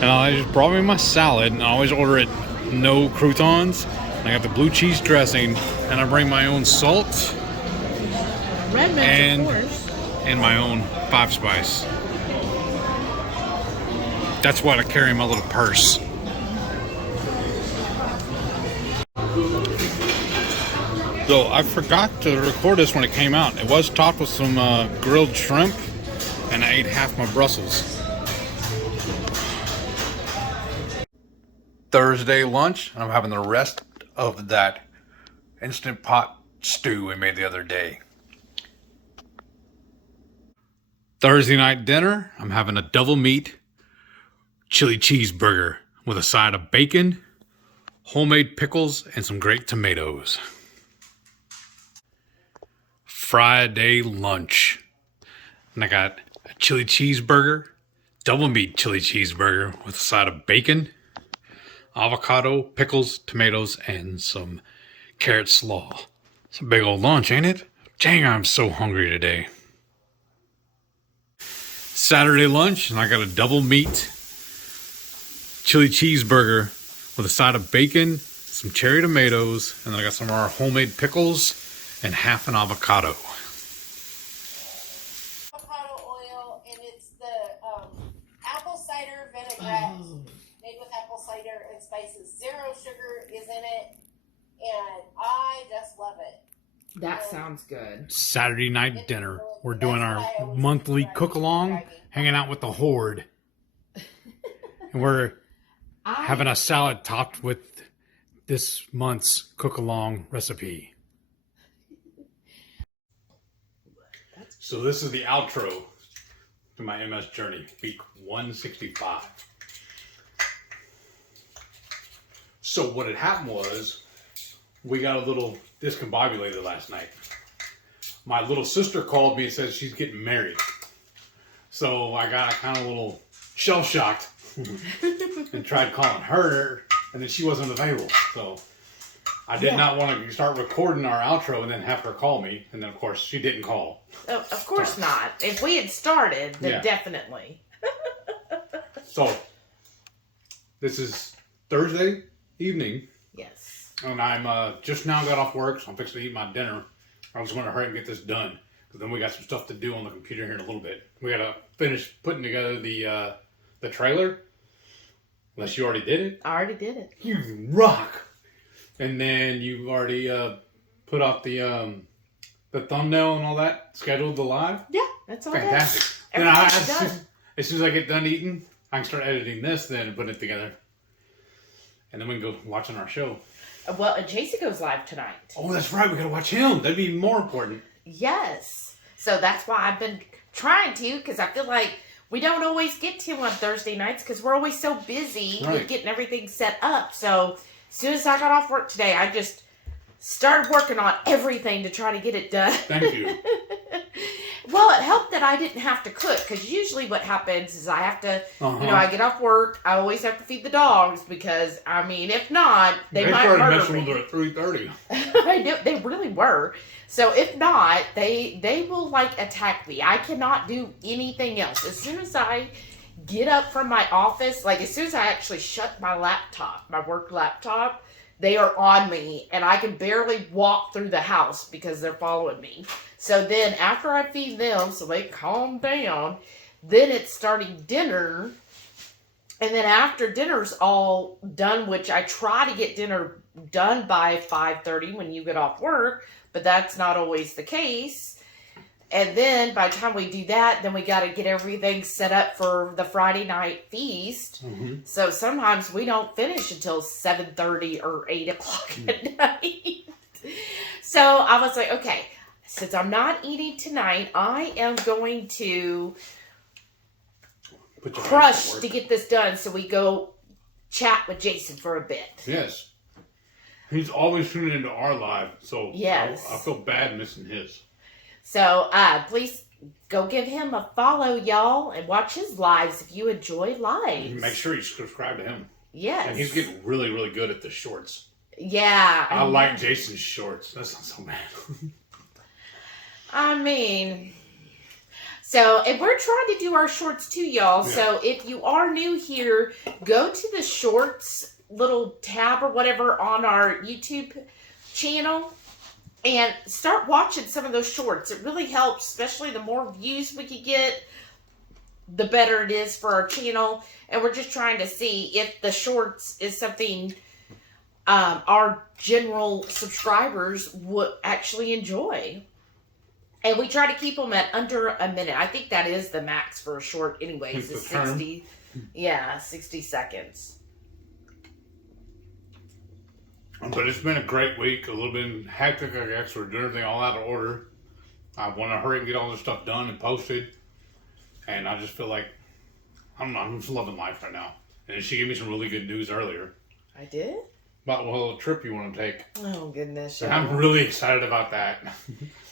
And I just brought me my salad, and I always order it no croutons. I got the blue cheese dressing, and I bring my own salt. Redmond's, of course. And my own 5-spice. That's what I carry in my little purse. So I forgot to record this when it came out. It was topped with some grilled shrimp, and I ate half my Brussels. Thursday lunch, and I'm having the rest of that Instant Pot stew we made the other day. Thursday night dinner, I'm having a double meat chili cheeseburger with a side of bacon, homemade pickles, and some great tomatoes. Friday lunch, and I got a chili cheeseburger, double meat chili cheeseburger with a side of bacon, avocado, pickles, tomatoes, and some carrot slaw. It's a big old lunch, ain't it? Dang, I'm so hungry today. Saturday lunch, and I got a double meat chili cheeseburger with a side of bacon, some cherry tomatoes, and then I got some of our homemade pickles and half an avocado. Avocado oil, and it's the apple cider vinaigrette made with apple cider and spices. 0 sugar is in it, and I just love it. That sounds good. Saturday night dinner. We're doing our monthly cook-along, hanging out with the Horde. And we're having a salad topped with this month's cook-along recipe. So this is the outro to my MS journey, week 165. So what had happened was, we got a little discombobulated last night. My little sister called me and said she's getting married. So I got kind of a little shell-shocked and tried calling her, and then she wasn't available. So I did not want to start recording our outro and then have her call me. And then, of course, she didn't call. Of course not. If we had started, then definitely. So, this is Thursday evening. Yes. And I'm just now got off work, so I'm fixing to eat my dinner. I was going to hurry and get this done, because then we got some stuff to do on the computer here in a little bit. We got to finish putting together the trailer. Unless you already did it. I already did it. You rock! And then you've already put out the thumbnail and all that, scheduled the live. Yeah, that's all. Fantastic. Then as soon as I get done eating, I can start editing this then and putting it together. And then we can go watching our show. Well, and Jason goes live tonight. Oh, that's right. We got to watch him. That'd be more important. Yes. So that's why I've been trying to, because I feel like we don't always get to on Thursday nights because we're always so busy with getting everything set up. So as soon as I got off work today, I just started working on everything to try to get it done. Thank you. Well, it helped that I didn't have to cook, because usually what happens is I have to, I get off work, I always have to feed the dogs, because, I mean, if not, they might murder me. They started messing with her at 3:30. I know, they really were. So if not, they will, like, attack me. I cannot do anything else. As soon as I get up from my office, like, as soon as I actually shut my laptop, my work laptop, they are on me, and I can barely walk through the house because they're following me. So then after I feed them, so they calm down, then it's starting dinner. And then after dinner's all done, which I try to get dinner done by 5:30 when you get off work, but that's not always the case. And then by the time we do that, then we got to get everything set up for the Friday night feast. So sometimes we don't finish until 7:30 or 8 o'clock at night. So I was like, okay, since I'm not eating tonight, I am going to crush to get this done so we go chat with Jason for a bit. Yes. He's always tuning into our live, so yes. I feel bad missing his. So, please go give him a follow, y'all, and watch his lives if you enjoy lives. Make sure you subscribe to him. Yes. And he's getting really, really good at the shorts. Yeah. I like Jason's shorts. That's not so bad. I mean, so, and we're trying to do our shorts too, y'all. Yeah. So, if you are new here, go to the shorts little tab or whatever on our YouTube channel. And start watching some of those shorts. It really helps, especially the more views we can get, the better it is for our channel. And we're just trying to see if the shorts is something our general subscribers would actually enjoy. And we try to keep them at under a minute. I think that is the max for a short anyways, is 60. Yeah, 60 seconds. But it's been a great week, a little bit hectic, I guess. We're doing everything all out of order. I want to hurry and get all this stuff done and posted. And I just feel like, I don't know, I'm just loving life right now. And she gave me some really good news earlier. I did? About a little trip you want to take. Oh, goodness. And I'm really excited about that.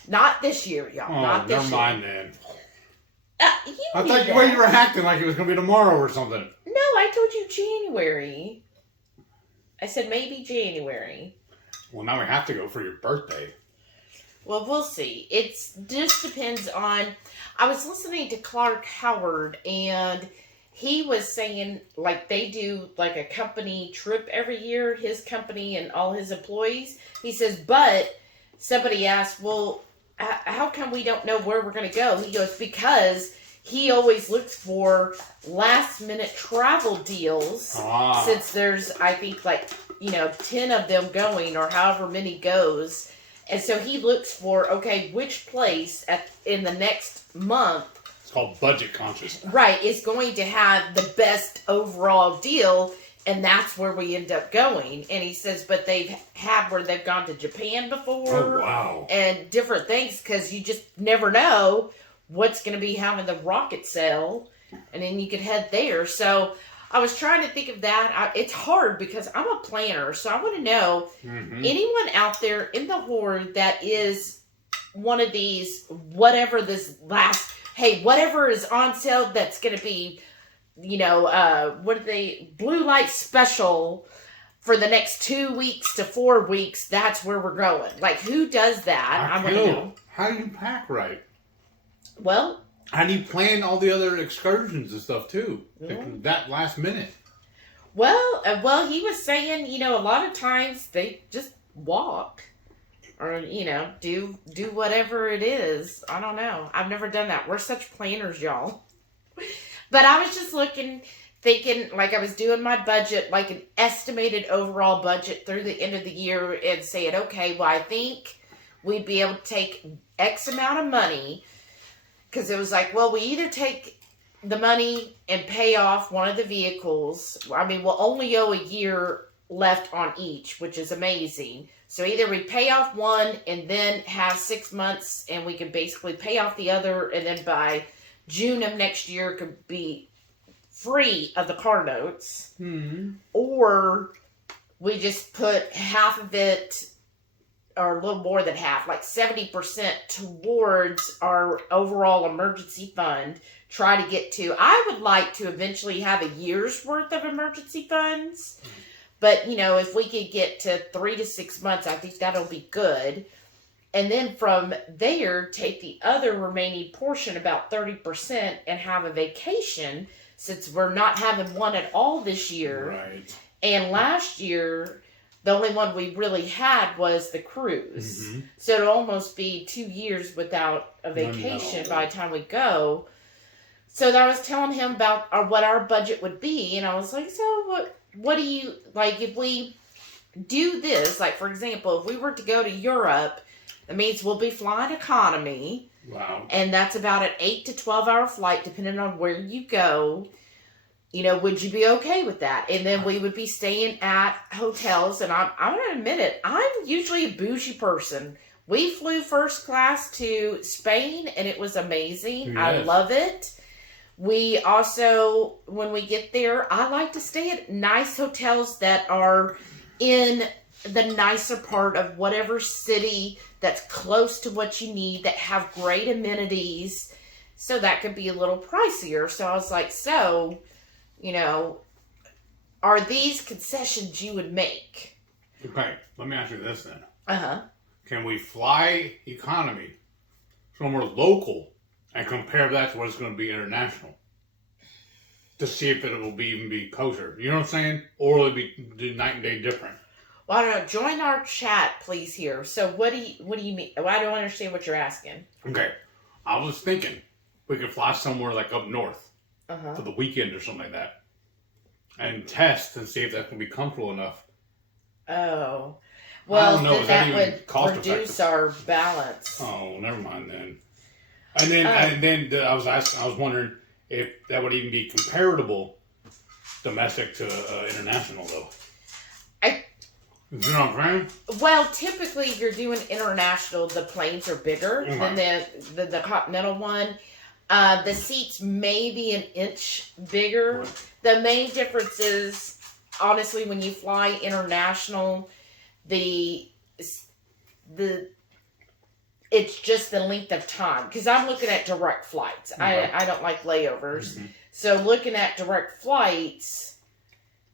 Not this year, y'all. Oh, not this never mind then. I thought you were acting like it was going to be tomorrow or something. No, I told you January. I said maybe January. Well, now we have to go for your birthday. Well, we'll see. It just depends on... I was listening to Clark Howard, and he was saying, like, they do, like, a company trip every year, his company and all his employees. He says, but somebody asked, well, how come we don't know where we're going to go? He goes, because he always looks for last-minute travel deals, since there's, I think, like, 10 of them going, or however many goes. And so he looks for, okay, which place in the next month... It's called budget conscious. Right, is going to have the best overall deal, and that's where we end up going. And he says, but they've had where they've gone to Japan before. Oh, wow. And different things, because you just never know what's going to be having the rocket sale, and then you could head there. So I was trying to think of that. It's hard because I'm a planner, so I want to know anyone out there in the horde that is one of these, whatever this last, hey, whatever is on sale that's going to be, what are they, blue light special for the next 2 weeks to 4 weeks, that's where we're going. Like, who does that? I want to know. How do you pack right? Well, how do you plan all the other excursions and stuff too? That last minute. Well, he was saying, a lot of times they just walk, or do whatever it is. I don't know. I've never done that. We're such planners, y'all. But I was just thinking, like I was doing my budget, like an estimated overall budget through the end of the year, and saying, okay, well, I think we'd be able to take X amount of money. Because it was like, well, we either take the money and pay off one of the vehicles. I mean, we'll only owe a year left on each, which is amazing. So either we pay off one and then have 6 months and we can basically pay off the other, and then by June of next year could be free of the car notes. Or we just put half of it, or a little more than half, like 70% towards our overall emergency fund. Try to get to, I would like to eventually have a year's worth of emergency funds. But, you know, if we could get to 3 to 6 months, I think that'll be good. And then from there, take the other remaining portion, about 30%, and have a vacation, since we're not having one at all this year. Right. And last year, the only one we really had was the cruise. So it'll almost be 2 years without a vacation by the time we go. So I was telling him about what our budget would be, and I was like, so what do you, like, if we do this, like, for example, if we were to go to Europe, that means we'll be flying economy. Wow. And that's about an 8 to 12 hour flight, depending on where you go. You know, would you be okay with that? And then we would be staying at hotels. And I'm going to admit it, I'm usually a bougie person. We flew first class to Spain, and it was amazing. Yes. I love it. We also, when we get there, I like to stay at nice hotels that are in the nicer part of whatever city that's close to what you need, that have great amenities. So that could be a little pricier. So I was like, so, you know, are these concessions you would make? Okay, let me ask you this then. Uh-huh. Can we fly economy somewhere local and compare that to what it's going to be international? To see if it will be even be kosher. You know what I'm saying? Or will it be night and day different? Well, I don't know. Join our chat, please, here. So what do you mean? Well, I don't understand what you're asking. Okay. I was thinking we could fly somewhere like up north Uh-huh. for the weekend or something like that. And test and see if that can be comfortable enough. Oh. Well, I don't know, then is that that even would cost reduce effective? our balance. Oh, never mind then. And then I was wondering if that would even be comparable domestic to international though. You know what I'm saying? Well, typically, if you're doing international, the planes are bigger than the continental one. The seats may be an inch bigger. Right. The main difference is, honestly, when you fly international, it's just the length of time. Because I'm looking at direct flights. I don't like layovers. So looking at direct flights,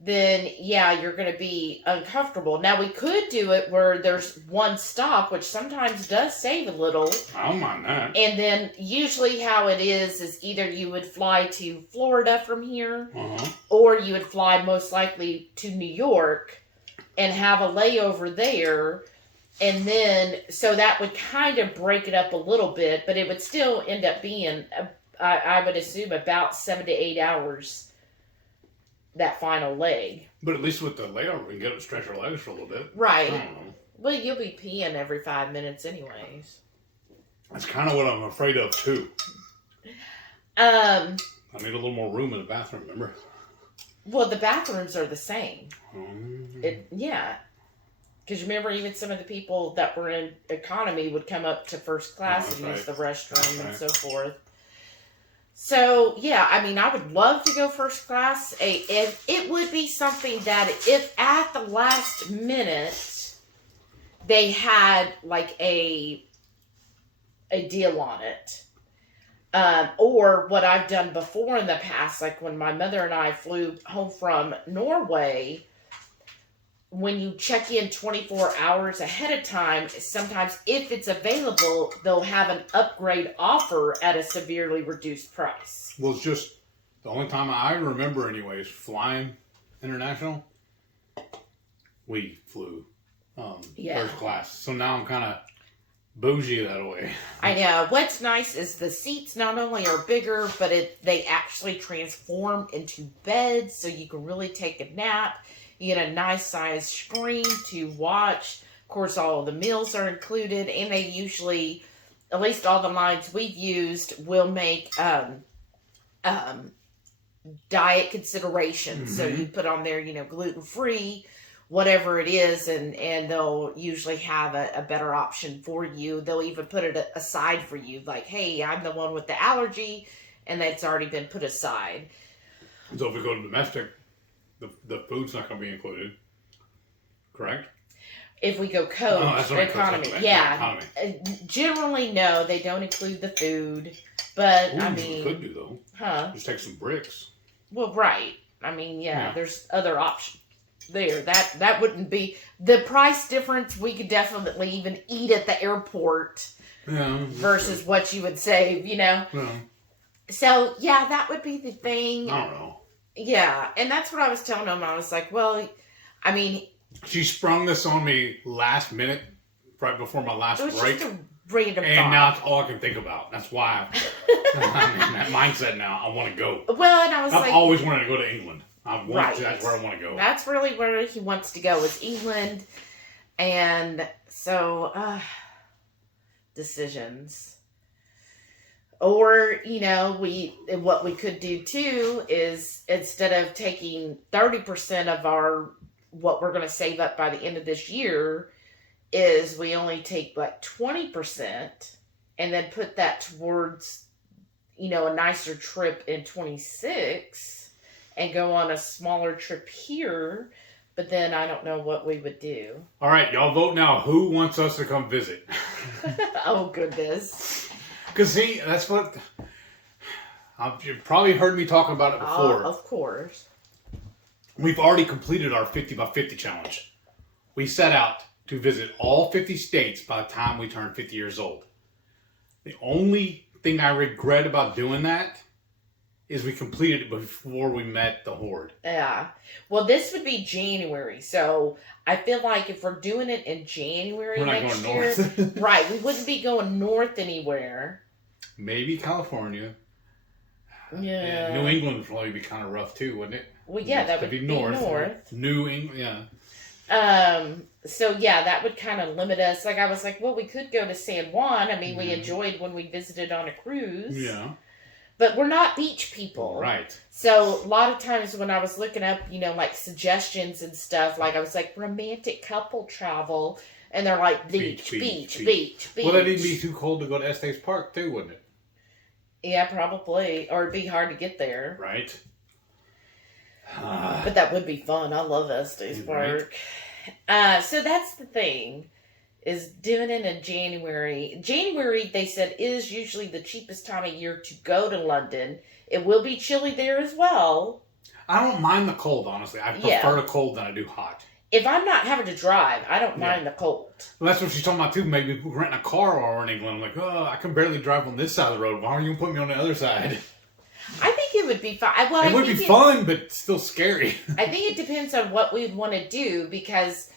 then yeah, you're going to be uncomfortable. Now we could do it where there's one stop, which sometimes does save a little. I don't mind that. And then usually how it is either you would fly to Florida from here, or you would fly most likely to New York and have a layover there. And then, so that would kind of break it up a little bit, but it would still end up being, I would assume, about 7 to 8 hours. That final leg. But at least with the layover, we can get up and stretch our legs for a little bit. Right. I don't know. Well, you'll be peeing every 5 minutes anyways. That's kind of what I'm afraid of, too. I need a little more room in the bathroom, remember? Well, the bathrooms are the same. Mm-hmm. Yeah. Because remember, even some of the people that were in economy would come up to first class and use the restroom and so forth. So, yeah, I mean, I would love to go first class. It would be something that if at the last minute they had, like, a deal on it. Or what I've done before in the past, like when my mother and I flew home from Norway, when you check in 24 hours ahead of time, sometimes if it's available, they'll have an upgrade offer at a severely reduced price. Well, it's just the only time I remember anyways flying international, we flew first class. So now I'm kind of bougie that way. I know. What's nice is the seats not only are bigger, but they actually transform into beds, so you can really take a nap. You get a nice size screen to watch. Of course, all of the meals are included, and they usually, at least all the lines we've used, will make diet considerations. So you put on there, gluten-free, whatever it is, and they'll usually have a better option for you. They'll even put it aside for you, like, hey, I'm the one with the allergy, and that's already been put aside. So if we go to domestic, the food's not going to be included, correct? If we go coach, economy, Economy. Generally, no, they don't include the food. But, I mean... You could do, though. Huh? Just take some bricks. Well, right. I mean, yeah. There's other options there. That wouldn't be... The price difference, we could definitely even eat at the airport versus what you would save, you know? Yeah. So, yeah, that would be the thing. I don't know. Yeah, and that's what I was telling him. I was like, well, I mean... She sprung this on me last minute, right before my last break. Just a random and thought. now it's all I can think about. That's why I'm in that mindset now. I want to go. Well, and I was I've always wanted to go to England. That's where I want to go. That's really where he wants to go, is England. And so, decisions. Or, you know, what we could do too is, instead of taking 30% of what we're going to save up by the end of this year, is we only take like 20% and then put that towards, you know, a nicer trip in 26 and go on a smaller trip here. But then I don't know what we would do. All right, y'all vote now. Who wants us to come visit? Oh, goodness. Because, see, that's what... You've probably heard me talking about it before. Of course. We've already completed our 50 by 50 challenge. We set out to visit all 50 states by the time we turn 50 years old. The only thing I regret about doing that is we completed it before we met the Horde. Yeah. Well, this would be January, so I feel like if we're doing it in January we're not next going year, north. right, we wouldn't be going north anywhere. Maybe California. Yeah. New England would probably be kind of rough too, wouldn't it? Well, yeah, that would be north. New England, yeah. So yeah, that would kind of limit us. Like, I was like, well, we could go to San Juan. I mean, we enjoyed when we visited on a cruise. Yeah. But we're not beach people. Right. So a lot of times when I was looking up, you know, like suggestions and stuff, like I was like, romantic couple travel. And they're like, beach. Well, that'd even be too cold to go to Estes Park too, wouldn't it? Yeah, probably. Or it'd be hard to get there. Right. But that would be fun. I love Estes Park. Right. So that's the thing, is doing it in January. January, they said, is usually the cheapest time of year to go to London. It will be chilly there as well. I don't mind the cold, honestly. I prefer the cold than I do hot. If I'm not having to drive, I don't mind the cold. Well, that's what she's talking about, too. Maybe renting a car while we're in England. I'm like, oh, I can barely drive on this side of the road. Why are you going to put me on the other side? I think it would be fun. Well, it would be fun, but still scary. I think it depends on what we'd want to do, because,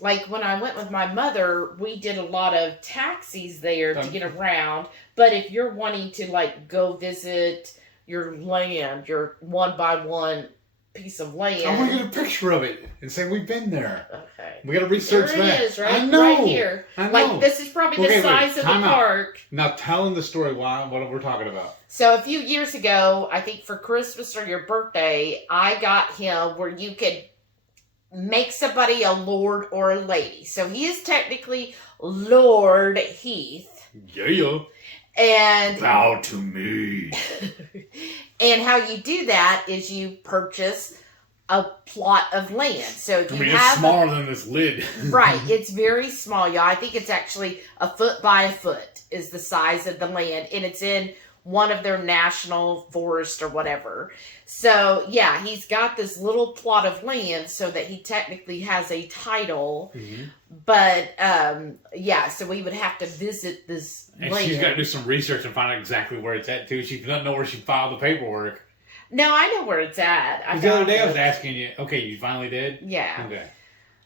like, when I went with my mother, we did a lot of taxis there to get around. But if you're wanting to, like, go visit your land, your one-by-one piece of land. I want to get a picture of it and say we've been there. Okay. We got to research that. There it is, right? I know. Right here. I know. Like, this is probably the size of the park. Now, tell them the story, what we're talking about. So, a few years ago, I think for Christmas or your birthday, I got him where you could make somebody a lord or a lady. So, he is technically Lord Heath. Yeah. And bow to me. And how you do that is you purchase a plot of land. So if you it's smaller than this lid. Right. It's very small, y'all. I think it's actually a foot by a foot is the size of the land. And it's in one of their national forests or whatever. So, yeah, he's got this little plot of land so that he technically has a title. Mm-hmm. But, yeah, so we would have to visit this and land. She's got to do some research and find out exactly where it's at, too. She doesn't know where she filed the paperwork. No, I know where it's at. The other day I was asking you, okay, you finally did? Yeah. Okay.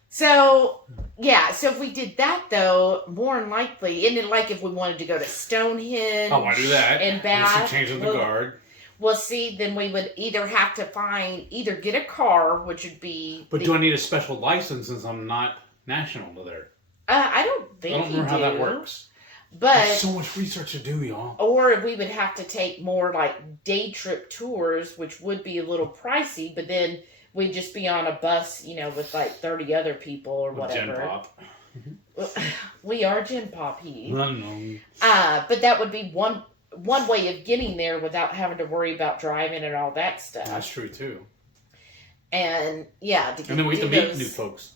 So, yeah, so if we did that, though, more than likely, and then, like, if we wanted to go to Stonehenge. I want to do that. And Bath. Changing the guard. Well, see, then we would either have to get a car, which would be... But do I need a special license since I'm not national to there? I don't think you do. I don't know how that works. But there's so much research to do, y'all. Or we would have to take more, like, day trip tours, which would be a little pricey, but then we'd just be on a bus, with like 30 other people or whatever. Gen Pop. We are Gen Pop, Heath. I know. But that would be one way of getting there without having to worry about driving and all that stuff. That's true too. And yeah, and then we can meet new folks.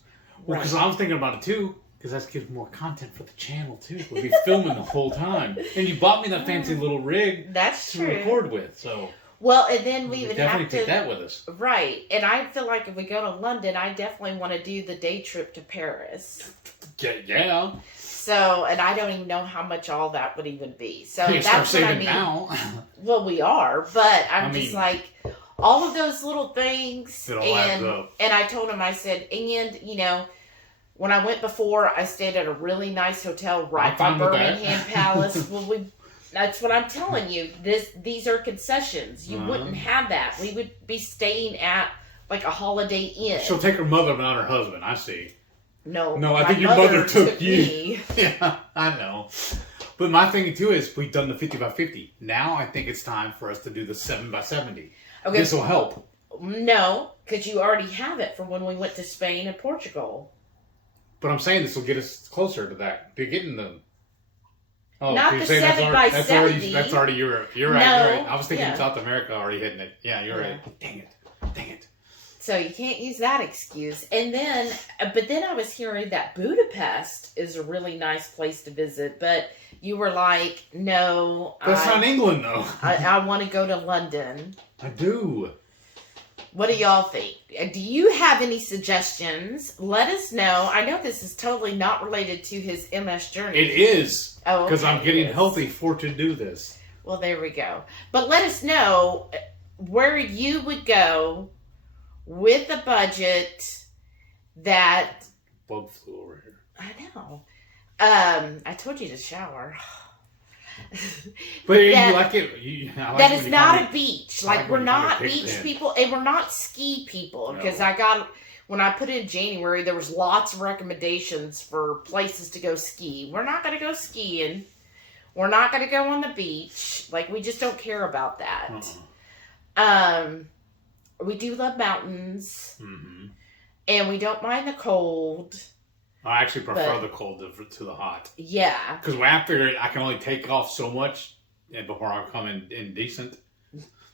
Well, because Right. I was thinking about it too. Because that gives more content for the channel too. We'll be filming the whole time. And you bought me that fancy little rig That's to true. record with. So Well, and then we would definitely have to take that with us. Right. And I feel like if we go to London, I definitely want to do the day trip to Paris. Yeah. So, and I don't even know how much all that would even be. So You start that's what I saving mean. now. Well, we are, but I'm I just mean- like all of those little things. It all adds up. And I told him, I said, and when I went before, I stayed at a really nice hotel right I'm by fine with that. Birmingham Palace. Well, that's what I'm telling you. These are concessions. You wouldn't have that. We would be staying at like a Holiday Inn. She'll take her mother, but not her husband. I see. No, No, I my think your mother took you. me. Yeah, I know. But my thing too is we've done the 50x50. Now I think it's time for us to do the 7x70. Okay. This will help. No, because you already have it from when we went to Spain and Portugal. But I'm saying this will get us closer to that. To getting them. Oh, Not you're the saying 7x70. That's already Europe. You're right. No, You're right. I was thinking yeah. South America already hitting it. Yeah, you're Yeah. right. Dang it. So you can't use that excuse. And then, but then I was hearing that Budapest is a really nice place to visit. But you were like, no, That's not England though. I want to go to London. I do. What do y'all think? Do you have any suggestions? Let us know. I know this is totally not related to his MS journey. It is. Oh, Because okay, I'm getting it is. healthy for to do this. Well, there we go. But let us know where you would go with a budget that... Bug flew over here. I know. I told you to shower. But you That- like it. I like That when is you not call a beach. I like Like, when we're you call not me pig beach then. people, and we're not ski people. Because No. when I put in January, there was lots of recommendations for places to go ski. We're not going to go skiing. We're not going to go on the beach. Like, we just don't care about that. We do love mountains, Mm-hmm. and we don't mind the cold. I actually prefer But- the cold to the hot. Yeah. Because when I figure I can only take off so much before I come in decent.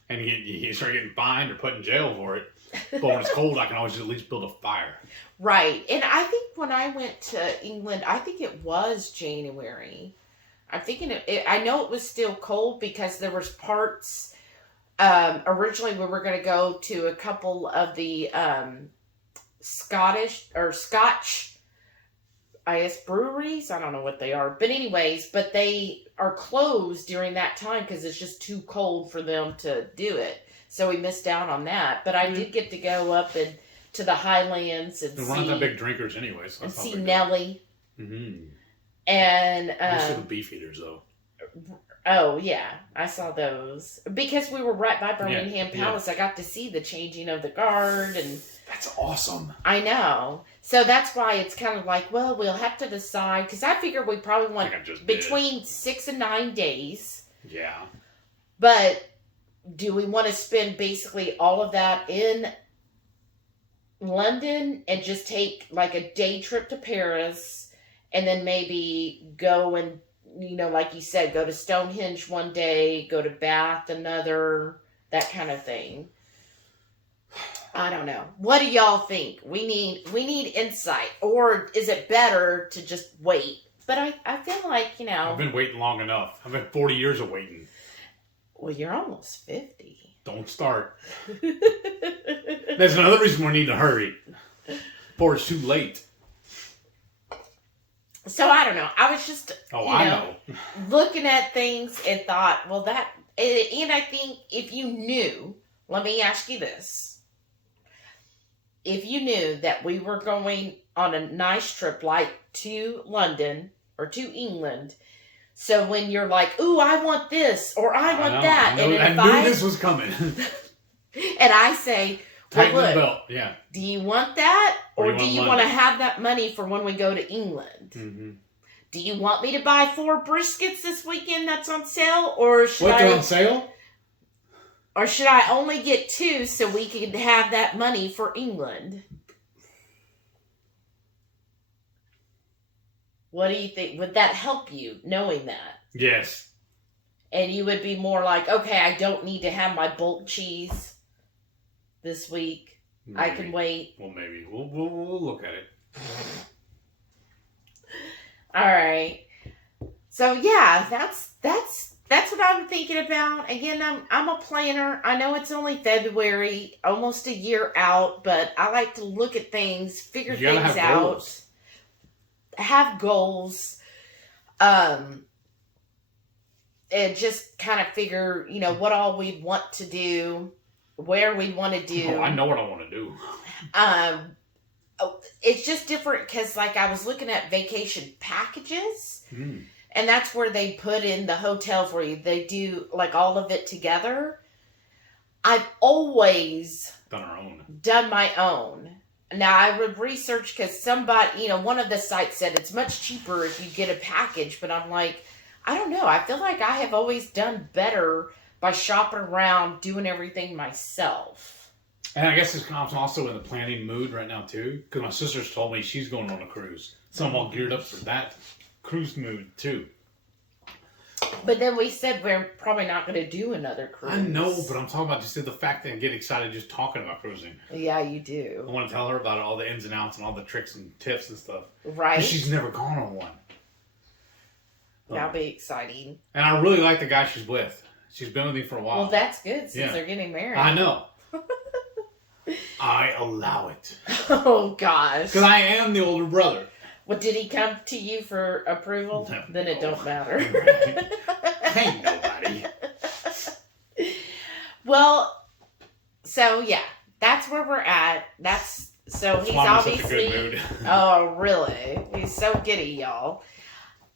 And you start getting fined or put in jail for it. But when it's cold, I can always at least build a fire. Right. And I think when I went to England, I think it was January. I'm thinking I know it was still cold because there was parts. Originally, we were going to go to a couple of the Scotch, I guess, breweries. I don't know what they are. But anyways, but they are closed during that time because it's just too cold for them to do it. So we missed out on that. But I did get to go up and to the Highlands and We're not that big drinkers anyway. So and that's not see big deal. Nelly. Mm-hmm. And Most of the beef eaters, though. oh yeah, I saw those because we were right by Birmingham Yeah, Palace. I got to see the changing of the guard, and That's awesome. I know. So that's why it's kind of like, well, we'll have to decide because I figure we probably want Like I just did. between 6 and 9 days. Yeah. But do we want to spend basically all of that in London and just take like a day trip to Paris and then maybe go and, like you said, go to Stonehenge one day, go to Bath another, that kind of thing? I don't know. What do y'all think? We need insight. Or is it better to just wait? But I feel like, I've been waiting long enough. I've been 40 years of waiting. well, you're almost 50. Don't start. That's another reason we need to hurry. Before it's too late. So I don't know. I was just, I know. looking at things and thought, well, and I think if you knew, let me ask you this. If you knew that we were going on a nice trip like to London or to England, so when you're like, ooh, I want this or I want that. I knew this was coming. And I say, well, Tighten the look, belt. Yeah. do you want that? Or Or you do want you London? want to have that money for when we go to England? Mm-hmm. Do you want me to buy 4 briskets this weekend that's on sale? Or should What, they're I... on sale? Or should I only get 2 so we can have that money for England? What do you think? Would that help you, knowing that? Yes. And you would be more like, okay, I don't need to have my bulk cheese this week. Maybe. I can wait. Well, maybe. We'll look at it. All right. So, yeah, that's what I'm thinking about. Again, I'm a planner. I know it's only February, almost a year out, but I like to look at things, figure things out. Goals. Have goals, and just kind of figure, what all we want to do, where we want to do. Oh, I know what I want to do. It's just different because, like, I was looking at vacation packages, and that's where they put in the hotel for you. They do, like, all of it together. I've always done my own. Now, I would research because somebody, one of the sites said it's much cheaper if you get a package. But I'm like, I don't know. I feel like I have always done better by shopping around, doing everything myself. And I guess I'm also in the planning mood right now, too. Because my sister's told me she's going on a cruise. So I'm all geared up for that cruise mood, too. But then we said we're probably not going to do another cruise. I know, but I'm talking about just the fact that I get excited just talking about cruising. Yeah, you do. I want to tell her about all the ins and outs and all the tricks and tips and stuff. Right. Because she's never gone on one. That'll be exciting. And I really like the guy she's with. She's been with me for a while. Well, that's good since they're getting married. I know. I allow it. Oh, gosh. Because I am the older brother. Well, did he come to you for approval? No, then it don't matter. Ain't nobody. Well, so yeah, that's where we're at. So he's obviously. Such a good mood. Oh, really? He's so giddy, y'all.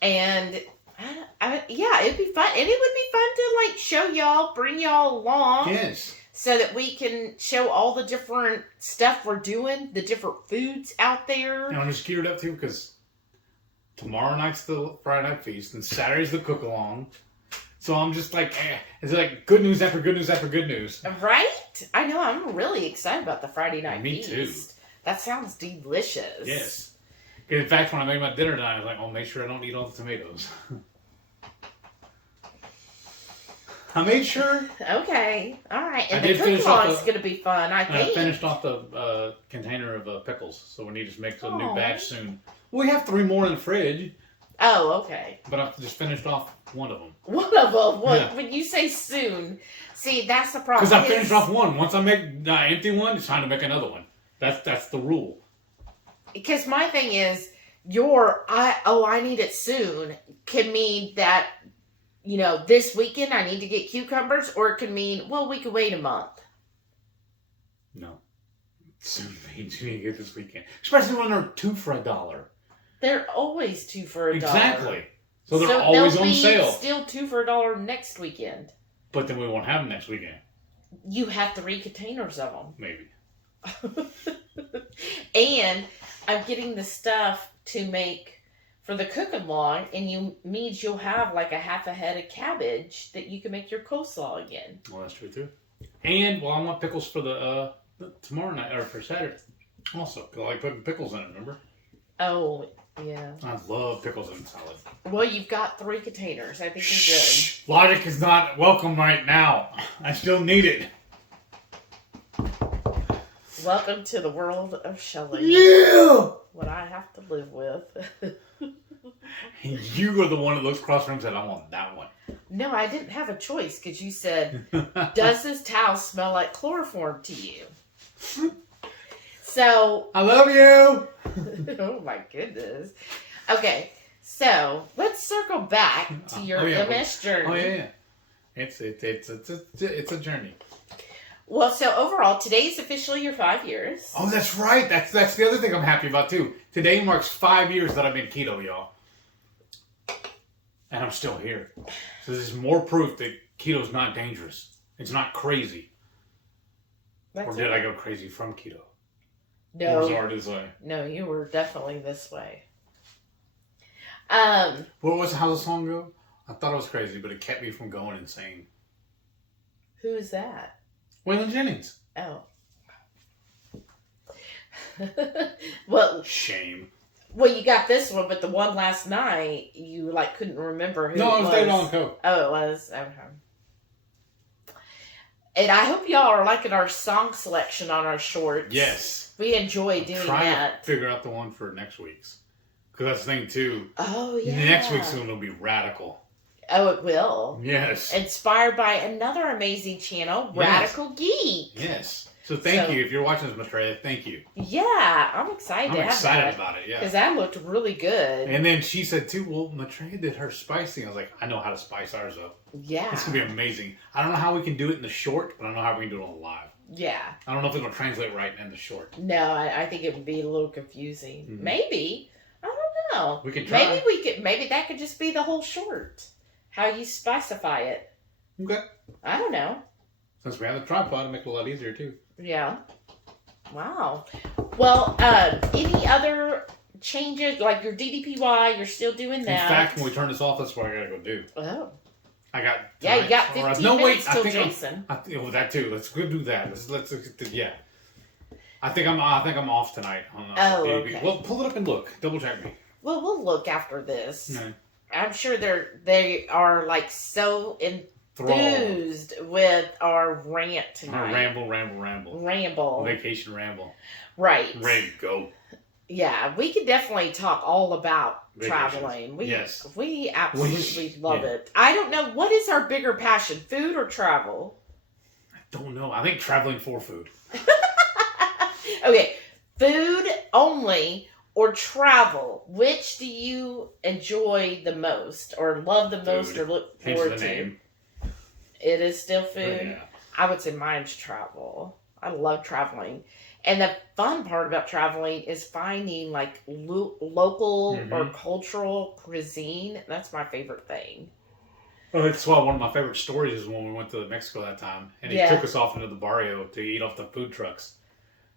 And yeah, it'd be fun, and it would be fun to like show y'all, bring y'all along. Yes. So that we can show all the different stuff we're doing, the different foods out there. And I'm just geared up too because tomorrow night's the Friday night feast and Saturday's the cook along. So I'm just like, it's like good news after good news after good news. Right? I know. I'm really excited about the Friday night feast. Me too. That sounds delicious. Yes. In fact, when I made my dinner tonight, I was like, oh, make sure I don't eat all the tomatoes. I made sure. Okay. All right. And the cook-along is going to be fun, I think. I finished off the container of pickles, so we need to just make a new batch soon. We have 3 more in the fridge. Oh, okay. But I've just finished off one of them. One of them? Yeah. When you say soon, see, that's the problem. Because I finished off one. Once I make the empty one, it's time to make another one. That's the rule. Because my thing is, I need it soon can mean that, this weekend I need to get cucumbers, or it can mean, well, we could wait a month. No. Soon means you need to get this weekend. Especially when they're 2 for $1. They're always 2 for $1. Exactly. So they're always on sale. Still 2 for $1 next weekend. But then we won't have them next weekend. You have 3 containers of them. Maybe. And I'm getting the stuff to make for the cook-along, and means you'll have like a half a head of cabbage that you can make your coleslaw again. Well, that's true too. And I want pickles for the tomorrow night or for Saturday. Also, because I like putting pickles in it. Remember? Oh yeah. I love pickles in salad. Well, you've got 3 containers. I think you're good. Logic is not welcome right now. I still need it. Welcome to the world of Shelley. Yeah! What I have to live with. You are the one that looks across the room and said, I want that one. No, I didn't have a choice because you said, does this towel smell like chloroform to you? So. I love you! Oh my goodness. Okay, so let's circle back to your MS journey. Oh yeah. It's a journey. Well, so overall, today's officially your 5 years. Oh, that's right. That's the other thing I'm happy about, too. Today marks 5 years that I've been keto, y'all. And I'm still here. So this is more proof that keto's not dangerous. It's not crazy. Or did I go crazy from keto? No. Or was it already this way? No, you were definitely this way. How's the song go? I thought it was crazy, but it kept me from going insane. Who is that? Waylon Jennings. Oh. Well, Shame. well, you got this one, but the one last night, you like couldn't remember who No, it it was David Allan Coe. Oh, it was. Okay. And I hope y'all are liking our song selection on our shorts. Yes. We enjoy doing Try that. to figure out the one for next week's. Because that's the thing, too. Oh, yeah. Next week's one will be radical. Oh, it will. Yes. Inspired by another amazing channel, Yes. Radical Geek. Yes. So thank you. If you're watching this, Maitreya, thank you. Yeah, I'm excited to I'm have excited that. about it, yeah. Because that looked really good. And then she said, too, well, Maitreya did her spice thing. I was like, I know how to spice ours up. Yeah. It's going to be amazing. I don't know how we can do it in the short, but I don't know how we can do it on the live. Yeah. I don't know if it's going to translate right in the short. No, I think it would be a little confusing. Mhm. Maybe. I don't know. We could try. Maybe that could just be the whole short. How you specify it. Okay. I don't know. Since we have the tripod, it'll make it a lot easier, too. Yeah. Wow. Well, any other changes? Like your DDPY, you're still doing that. In fact, when we turn this off, that's what I got to go do. Oh. I got... Yeah, you got 15 minutes till I think Jason. well, that too. Let's go do that. Let's yeah. I think I'm off tonight. On Oh, DDP. okay. Well, pull it up and look. Double check me. Well, we'll look after this. No. I'm sure they are like so Thrall. enthused with our rant tonight. Ramble. Vacation ramble. Right. Ready to go. Yeah, we could definitely talk all about Vacations. traveling. Yes. We absolutely love yeah. it. I don't know, what is our bigger passion, food or travel? I don't know. I think traveling for food. Okay, food only or travel? Which do you enjoy the most or love the most or look Hence forward the to? name. It is still food? Yeah. I would say mine's travel. I love traveling. And the fun part about traveling is finding like local or cultural cuisine. That's my favorite thing. Well, that's why one of my favorite stories is when we went to Mexico that time, and he took us off into the barrio to eat off the food trucks.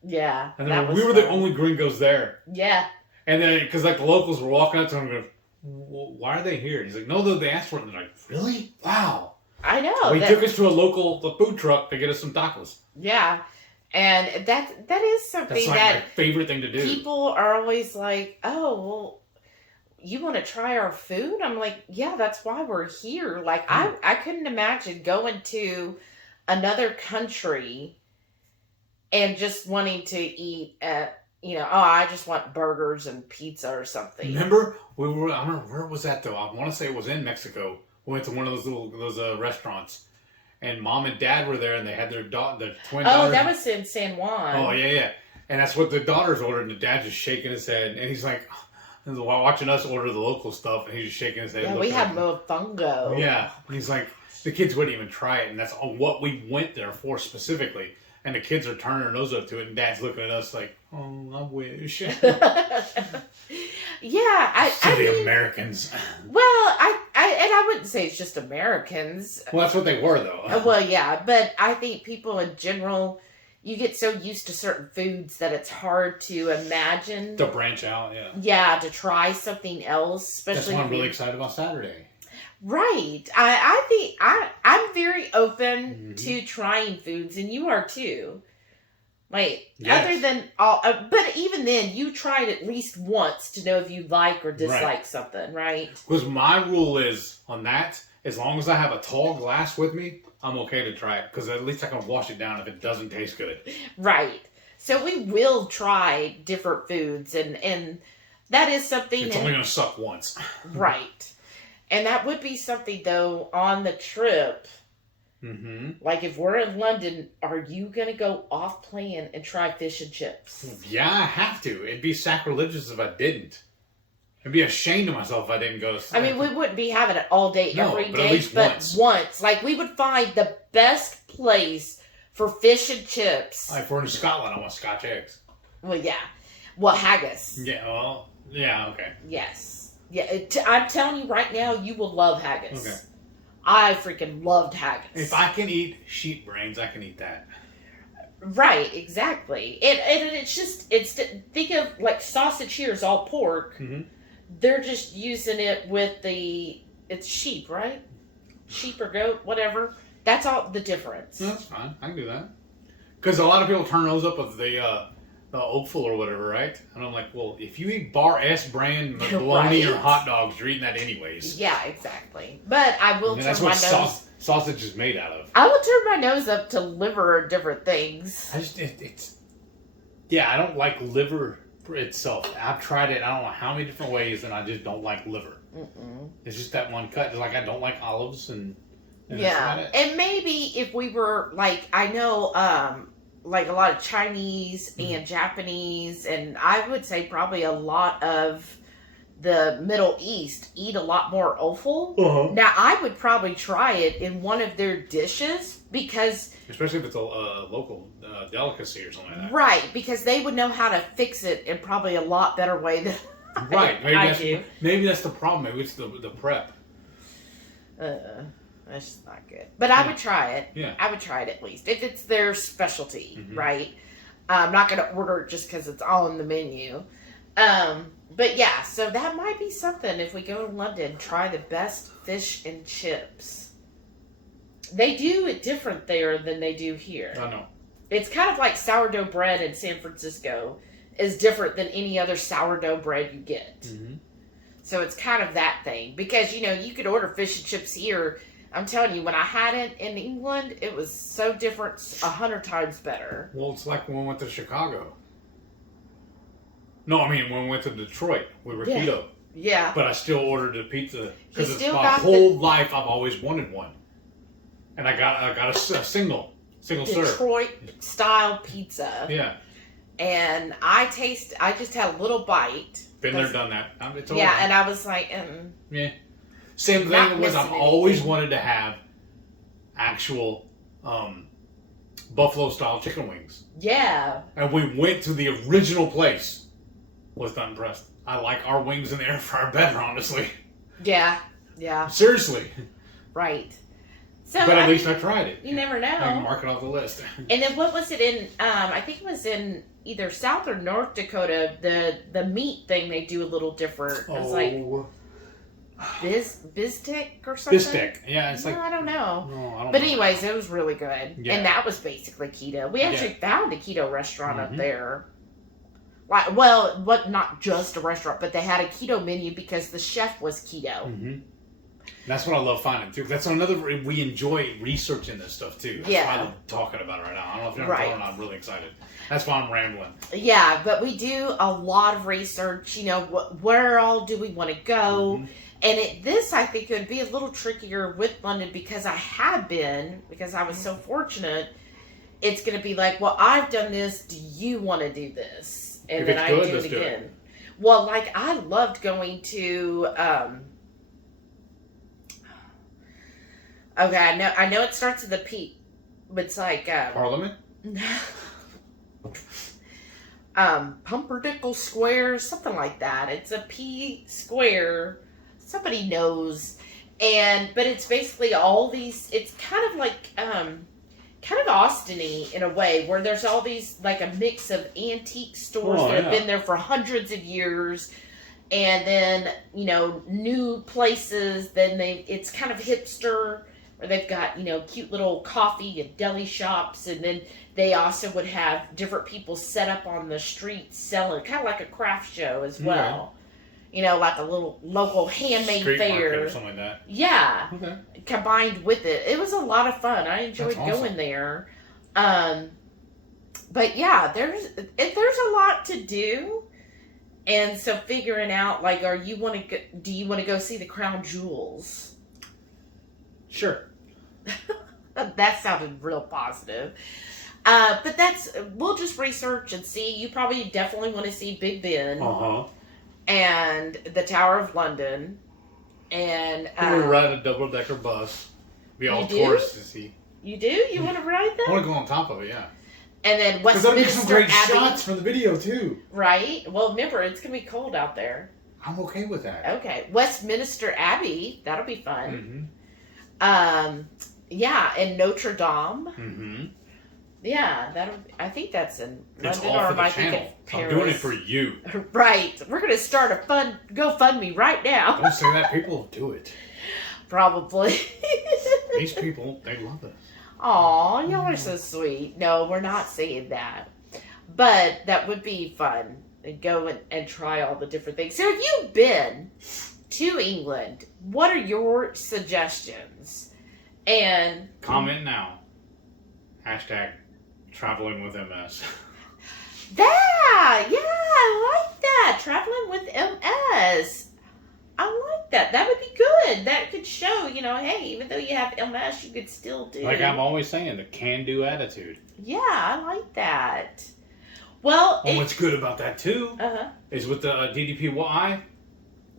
Yeah, And then we were the only gringos there. Yeah. And then, because like the locals were walking up to him and going, well, why are they here? And he's like, no, they asked for it. And they're like, really? Wow. I know. He took us to the food truck to get us some tacos. Yeah. And that is something That's like that my favorite thing to do. People are always like, oh, well, you want to try our food? I'm like, yeah, that's why we're here. Like, I couldn't imagine going to another country and just wanting to eat at, I just want burgers and pizza or something. Remember, I don't remember, where was that though? I want to say it was in Mexico. We went to one of those restaurants. And Mom and Dad were there, and they had their twin daughters. Oh, that was in San Juan. Oh, yeah. And that's what the daughters ordered, and the Dad's just shaking his head. And he's like, watching us order the local stuff, and he's just shaking his head. Yeah, we had mofongo. Yeah. And he's like, the kids wouldn't even try it, and that's what we went there for specifically. And the kids are turning their nose up to it, and Dad's looking at us like, oh, I wish. Yeah, Silly Americans. Well, I wouldn't say it's just Americans. Well, that's what they were, though. Well, yeah, but I think people in general, you get so used to certain foods that it's hard to imagine. To branch out, yeah. Yeah, to try something else, especially. That's why I'm really excited about Saturday. Right. I think I'm very open to trying foods, and you are too. Like, other than all, but even then, you tried at least once to know if you like or dislike something, right? Because my rule is, on that, as long as I have a tall glass with me, I'm okay to try it. Because at least I can wash it down if it doesn't taste good. Right. So we will try different foods, and that is something. It's only going to suck once. Right. And that would be something, though, on the trip. Like, if we're in London, are you going to go off plan and try fish and chips? Yeah, I have to. It'd be sacrilegious if I didn't. I'd be ashamed of myself if I didn't go to... I mean, we wouldn't be having it all day, every but day, at least but once. Like, we would find the best place for fish and chips. Like, if we're in Scotland, I want Scotch eggs. Well, yeah. Well, haggis. Yeah, well, yeah, okay. Yes. Yeah, I'm telling you right now, you will love haggis. Okay. I freaking loved haggis. If I can eat sheep brains, I can eat that. Right, exactly. It's just, think of like sausage here is all pork. They're just using it with it's sheep, right? Sheep or goat, whatever. That's all the difference. No, that's fine. I can do that. Because a lot of people turn those up with the Oakful or whatever, right? And I'm like, well, if you eat Bar S brand bologna or hot dogs, you're eating that anyways. Yeah, exactly. But I will turn that's my what nose. Sausage is made out of. I will turn my nose up to liver and different things. I don't like liver itself. I've tried it. I don't know how many different ways, and I just don't like liver. Mm-mm. It's just that one cut. It's like I don't like olives and yeah. And maybe if we were like, I know, like a lot of Chinese and Japanese, and I would say probably a lot of the Middle East eat a lot more offal. Uh-huh. Now, I would probably try it in one of their dishes because... Especially if it's a local delicacy or something like that. Right, because they would know how to fix it in probably a lot better way than right. I do. Maybe that's the problem. Maybe it's the prep. That's just not good. But I would try it. Yeah. I would try it at least. If it's their specialty, right? I'm not going to order it just because it's all in the menu. But yeah, so that might be something if we go to London, try the best fish and chips. They do it different there than they do here. I know. It's kind of like sourdough bread in San Francisco is different than any other sourdough bread you get. Mm-hmm. So it's kind of that thing. Because, you could order fish and chips here. I'm telling you, when I had it in England, it was so different, 100 times better. Well, it's like when we went to Chicago. No, I mean, when we went to Detroit, we were keto. Yeah. But I still ordered a pizza because it's my whole life I've always wanted one. And I got a single serve. Detroit-style pizza. Yeah. And I just had a little bite. Been there, done that. It's over. Yeah, and I was like, yeah. Same thing was I've always wanted to have actual buffalo-style chicken wings. Yeah. And we went to the original place. Was not impressed. I like our wings in the air fryer better, honestly. Yeah. Yeah. Seriously. Right. So but at least I tried it. You never know. I can mark it off the list. And then what was it in, I think it was in either South or North Dakota, the meat thing they do a little different. It's like Biztek or something? Biztek. Yeah, it's like... I don't know. No, I don't but know. Anyways, it was really good. Yeah. And that was basically keto. We actually found a keto restaurant up there. Like, well, not just a restaurant, but they had a keto menu because the chef was keto. Mm-hmm. That's what I love finding, too. That's another... We enjoy researching this stuff, too. That's why I'm talking about it right now. I don't know if you're telling, I'm really excited. That's why I'm rambling. Yeah, but we do a lot of research. Where all do we want to go? Mm-hmm. And this, I think, would be a little trickier with London because because I was so fortunate. It's going to be like, well, I've done this. Do you want to do this? And then I do it again. Well, like, I loved going to... Okay, I know it starts with a P, but it's like Parliament? Pumpernickel Square, something like that. It's a P square. Somebody knows. But it's basically all these, it's kind of like kind of Austin-y in a way, where there's all these, like a mix of antique stores that have been there for hundreds of years. And then, new places, then it's kind of hipster, where they've got, cute little coffee and deli shops, and then they also would have different people set up on the street selling, kind of like a craft show as well. Like a little local handmade street fair. Market or something like that. Yeah. Okay. Combined with it. It was a lot of fun. I enjoyed going there. But yeah, there's a lot to do. And so figuring out, like, do you want to go see the Crown Jewels? Sure. That sounded real positive. But we'll just research and see. You probably definitely want to see Big Ben. Uh-huh. And the Tower of London. And we'll ride a double-decker bus. Be all tourists to see. You do? You want to ride that? I want to go on top of it, yeah. And then Westminster Abbey. Some great shots from the video, too. Right? Well, remember, it's going to be cold out there. I'm okay with that. Okay. Westminster Abbey. That'll be fun. Mm-hmm. Yeah, and Notre Dame. Mm-hmm. Yeah, I think that's in London, all or for the channel. I'm doing it for you. Right. We're going to start a fun GoFundMe right now. Don't say that. People will do it. Probably. These people, they love us. Aw, y'all are so sweet. No, we're not saying that. But that would be fun. And go and try all the different things. So if you've been to England, what are your suggestions? And comment now. Hashtag traveling with MS. that, yeah, I like that. Traveling with MS. I like that. That would be good. That could show, hey, even though you have MS, you could still do. Like I'm always saying, the can-do attitude. Yeah, I like that. Well, what's good about that too is with the DDPY.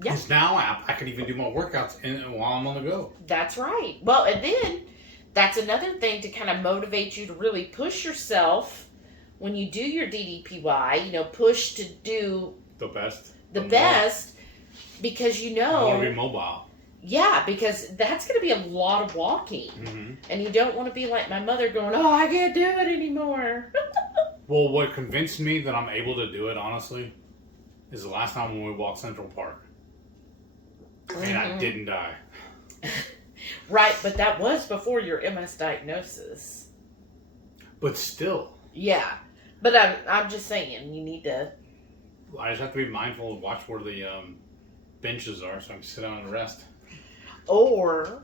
Yeah. It's now app. I can even do my workouts while I'm on the go. That's right. Well, and then that's another thing to kind of motivate you to really push yourself when you do your DDPY. Push to do the best. The best, because I want to be mobile. Yeah, because that's going to be a lot of walking, and you don't want to be like my mother going, "Oh, I can't do it anymore." Well, what convinced me that I'm able to do it, honestly, is the last time when we walked Central Park. And I didn't die. Right, but that was before your MS diagnosis. But still. Yeah, but I'm just saying, you need to... I just have to be mindful and watch where the benches are so I can sit down and rest. Or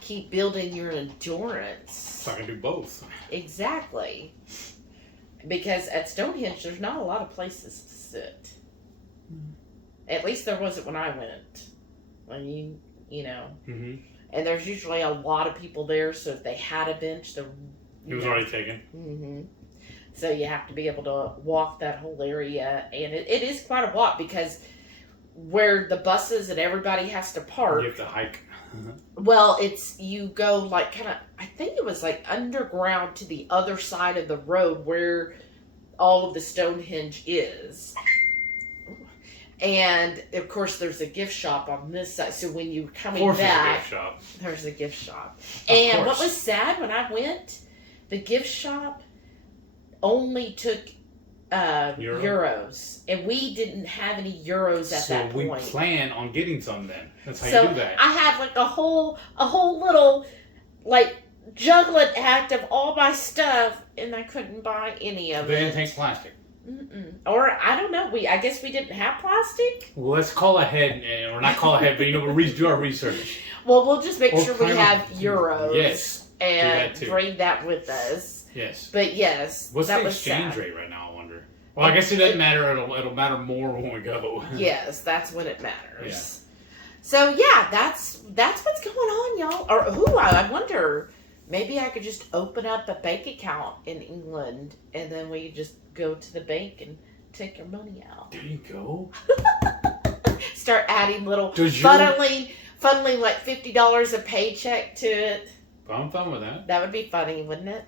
keep building your endurance. So I can do both. Exactly. Because at Stonehenge, there's not a lot of places to sit. At least there wasn't when I went. When you know. And there's usually a lot of people there, so if they had a bench, it was already taken. So you have to be able to walk that whole area. And it is quite a walk because where the buses and everybody has to park. You have to hike. Well, you go like kind of, I think it was like underground to the other side of the road where all of the Stonehenge is. And of course there's a gift shop on this side. So when you're coming back, there's a gift shop. And what was sad when I went, the gift shop only took euros, and we didn't have any euros at that point. So we plan on getting some then. That's how you do that. I have like a whole little like juggling act of all my stuff, and I couldn't buy any of it. They didn't take plastic. Or I don't know. I guess we didn't have plastic. Well, let's call ahead, or not call ahead, but we'll do our research. Well, we'll just make sure we have euros. Yes, and bring that with us. Yes. But yes, what's the exchange rate right now? I wonder. Well, I guess it doesn't matter. It'll matter more when we go. Yes, that's when it matters. Yeah. So yeah, that's what's going on, y'all. Or I wonder, maybe I could just open up a bank account in England, and then we just go to the bank and take your money out. There you go. Start adding little funneling like $50 a paycheck to it. I'm fine with that. That would be funny, wouldn't it?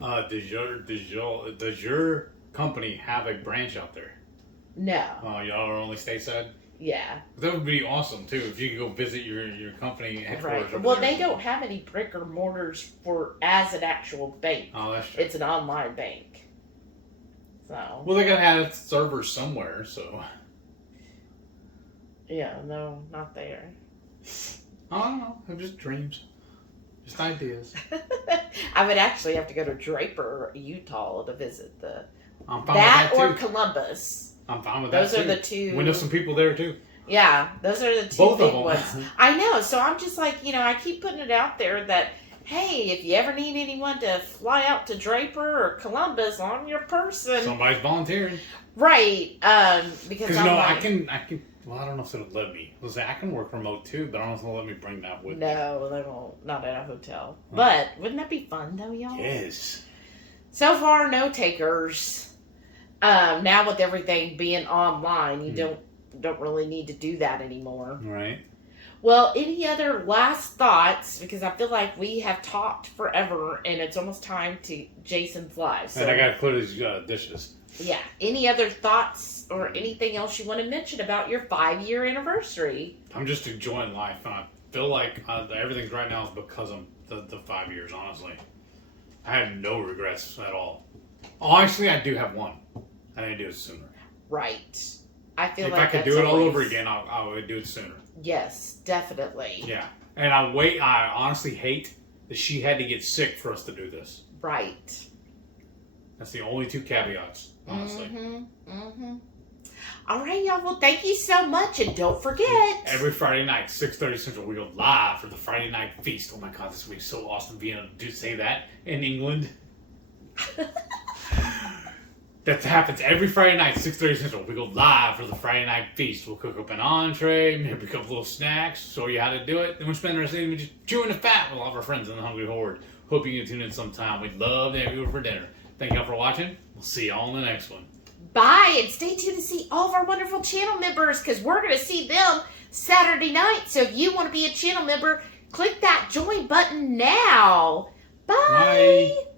Does your company have a branch out there? No. Oh, y'all are only stateside? Yeah. That would be awesome too if you could go visit your company headquarters. Right. Well, they don't have any brick or mortars as an actual bank. Oh, that's true. It's an online bank. So. Well, they gotta have servers somewhere, so. Yeah, no, not there. I don't know. They're just dreams. Just ideas. I would actually have to go to Draper, Utah to visit I'm fine with that or too. Columbus. I'm fine with those that too. Those are the two. We know some people there too. Yeah, those are the two Both big of them. ones. I know, so I'm just like, I keep putting it out there that, hey, if you ever need anyone to fly out to Draper or Columbus, I'm your person. Somebody's volunteering. Right, because I'm I can. Well, I don't know if it'll let me. I can work remote too, but I don't know if it'll let me bring that with me. No, they won't. Not at a hotel. But wouldn't that be fun though, y'all? Yes. So far, no takers. Now with everything being online, you don't really need to do that anymore. Right. Well, any other last thoughts? Because I feel like we have talked forever, and it's almost time to Jason's live. So, and I gotta clear these dishes. Yeah. Any other thoughts or anything else you want to mention about your 5-year anniversary? I'm just enjoying life, and I feel like everything's right now is because of the 5 years, honestly. I had no regrets at all. Oh, actually, I do have one. I need to do it sooner. Right. I feel if like I could do it all over again, I would do it sooner. Yes, definitely. Yeah. And I honestly hate that she had to get sick for us to do this. Right. That's the only two caveats, honestly. All right, y'all. Well, thank you so much, and don't forget. Every Friday night, 6:30 Central, we go live for the Friday night feast. Oh my God, this will be so awesome being able to say that in England. That happens every Friday night, 6:30 Central. We go live for the Friday night feast. We'll cook up an entree, maybe a couple little snacks, show you how to do it. Then we'll spend the rest of the evening just chewing the fat with all of our friends in the Hungry Horde. Hope you can tune in sometime. We'd love to have you over for dinner. Thank y'all for watching. We'll see y'all in the next one. Bye, and stay tuned to see all of our wonderful channel members, because we're going to see them Saturday night. So if you want to be a channel member, click that join button now. Bye. Bye.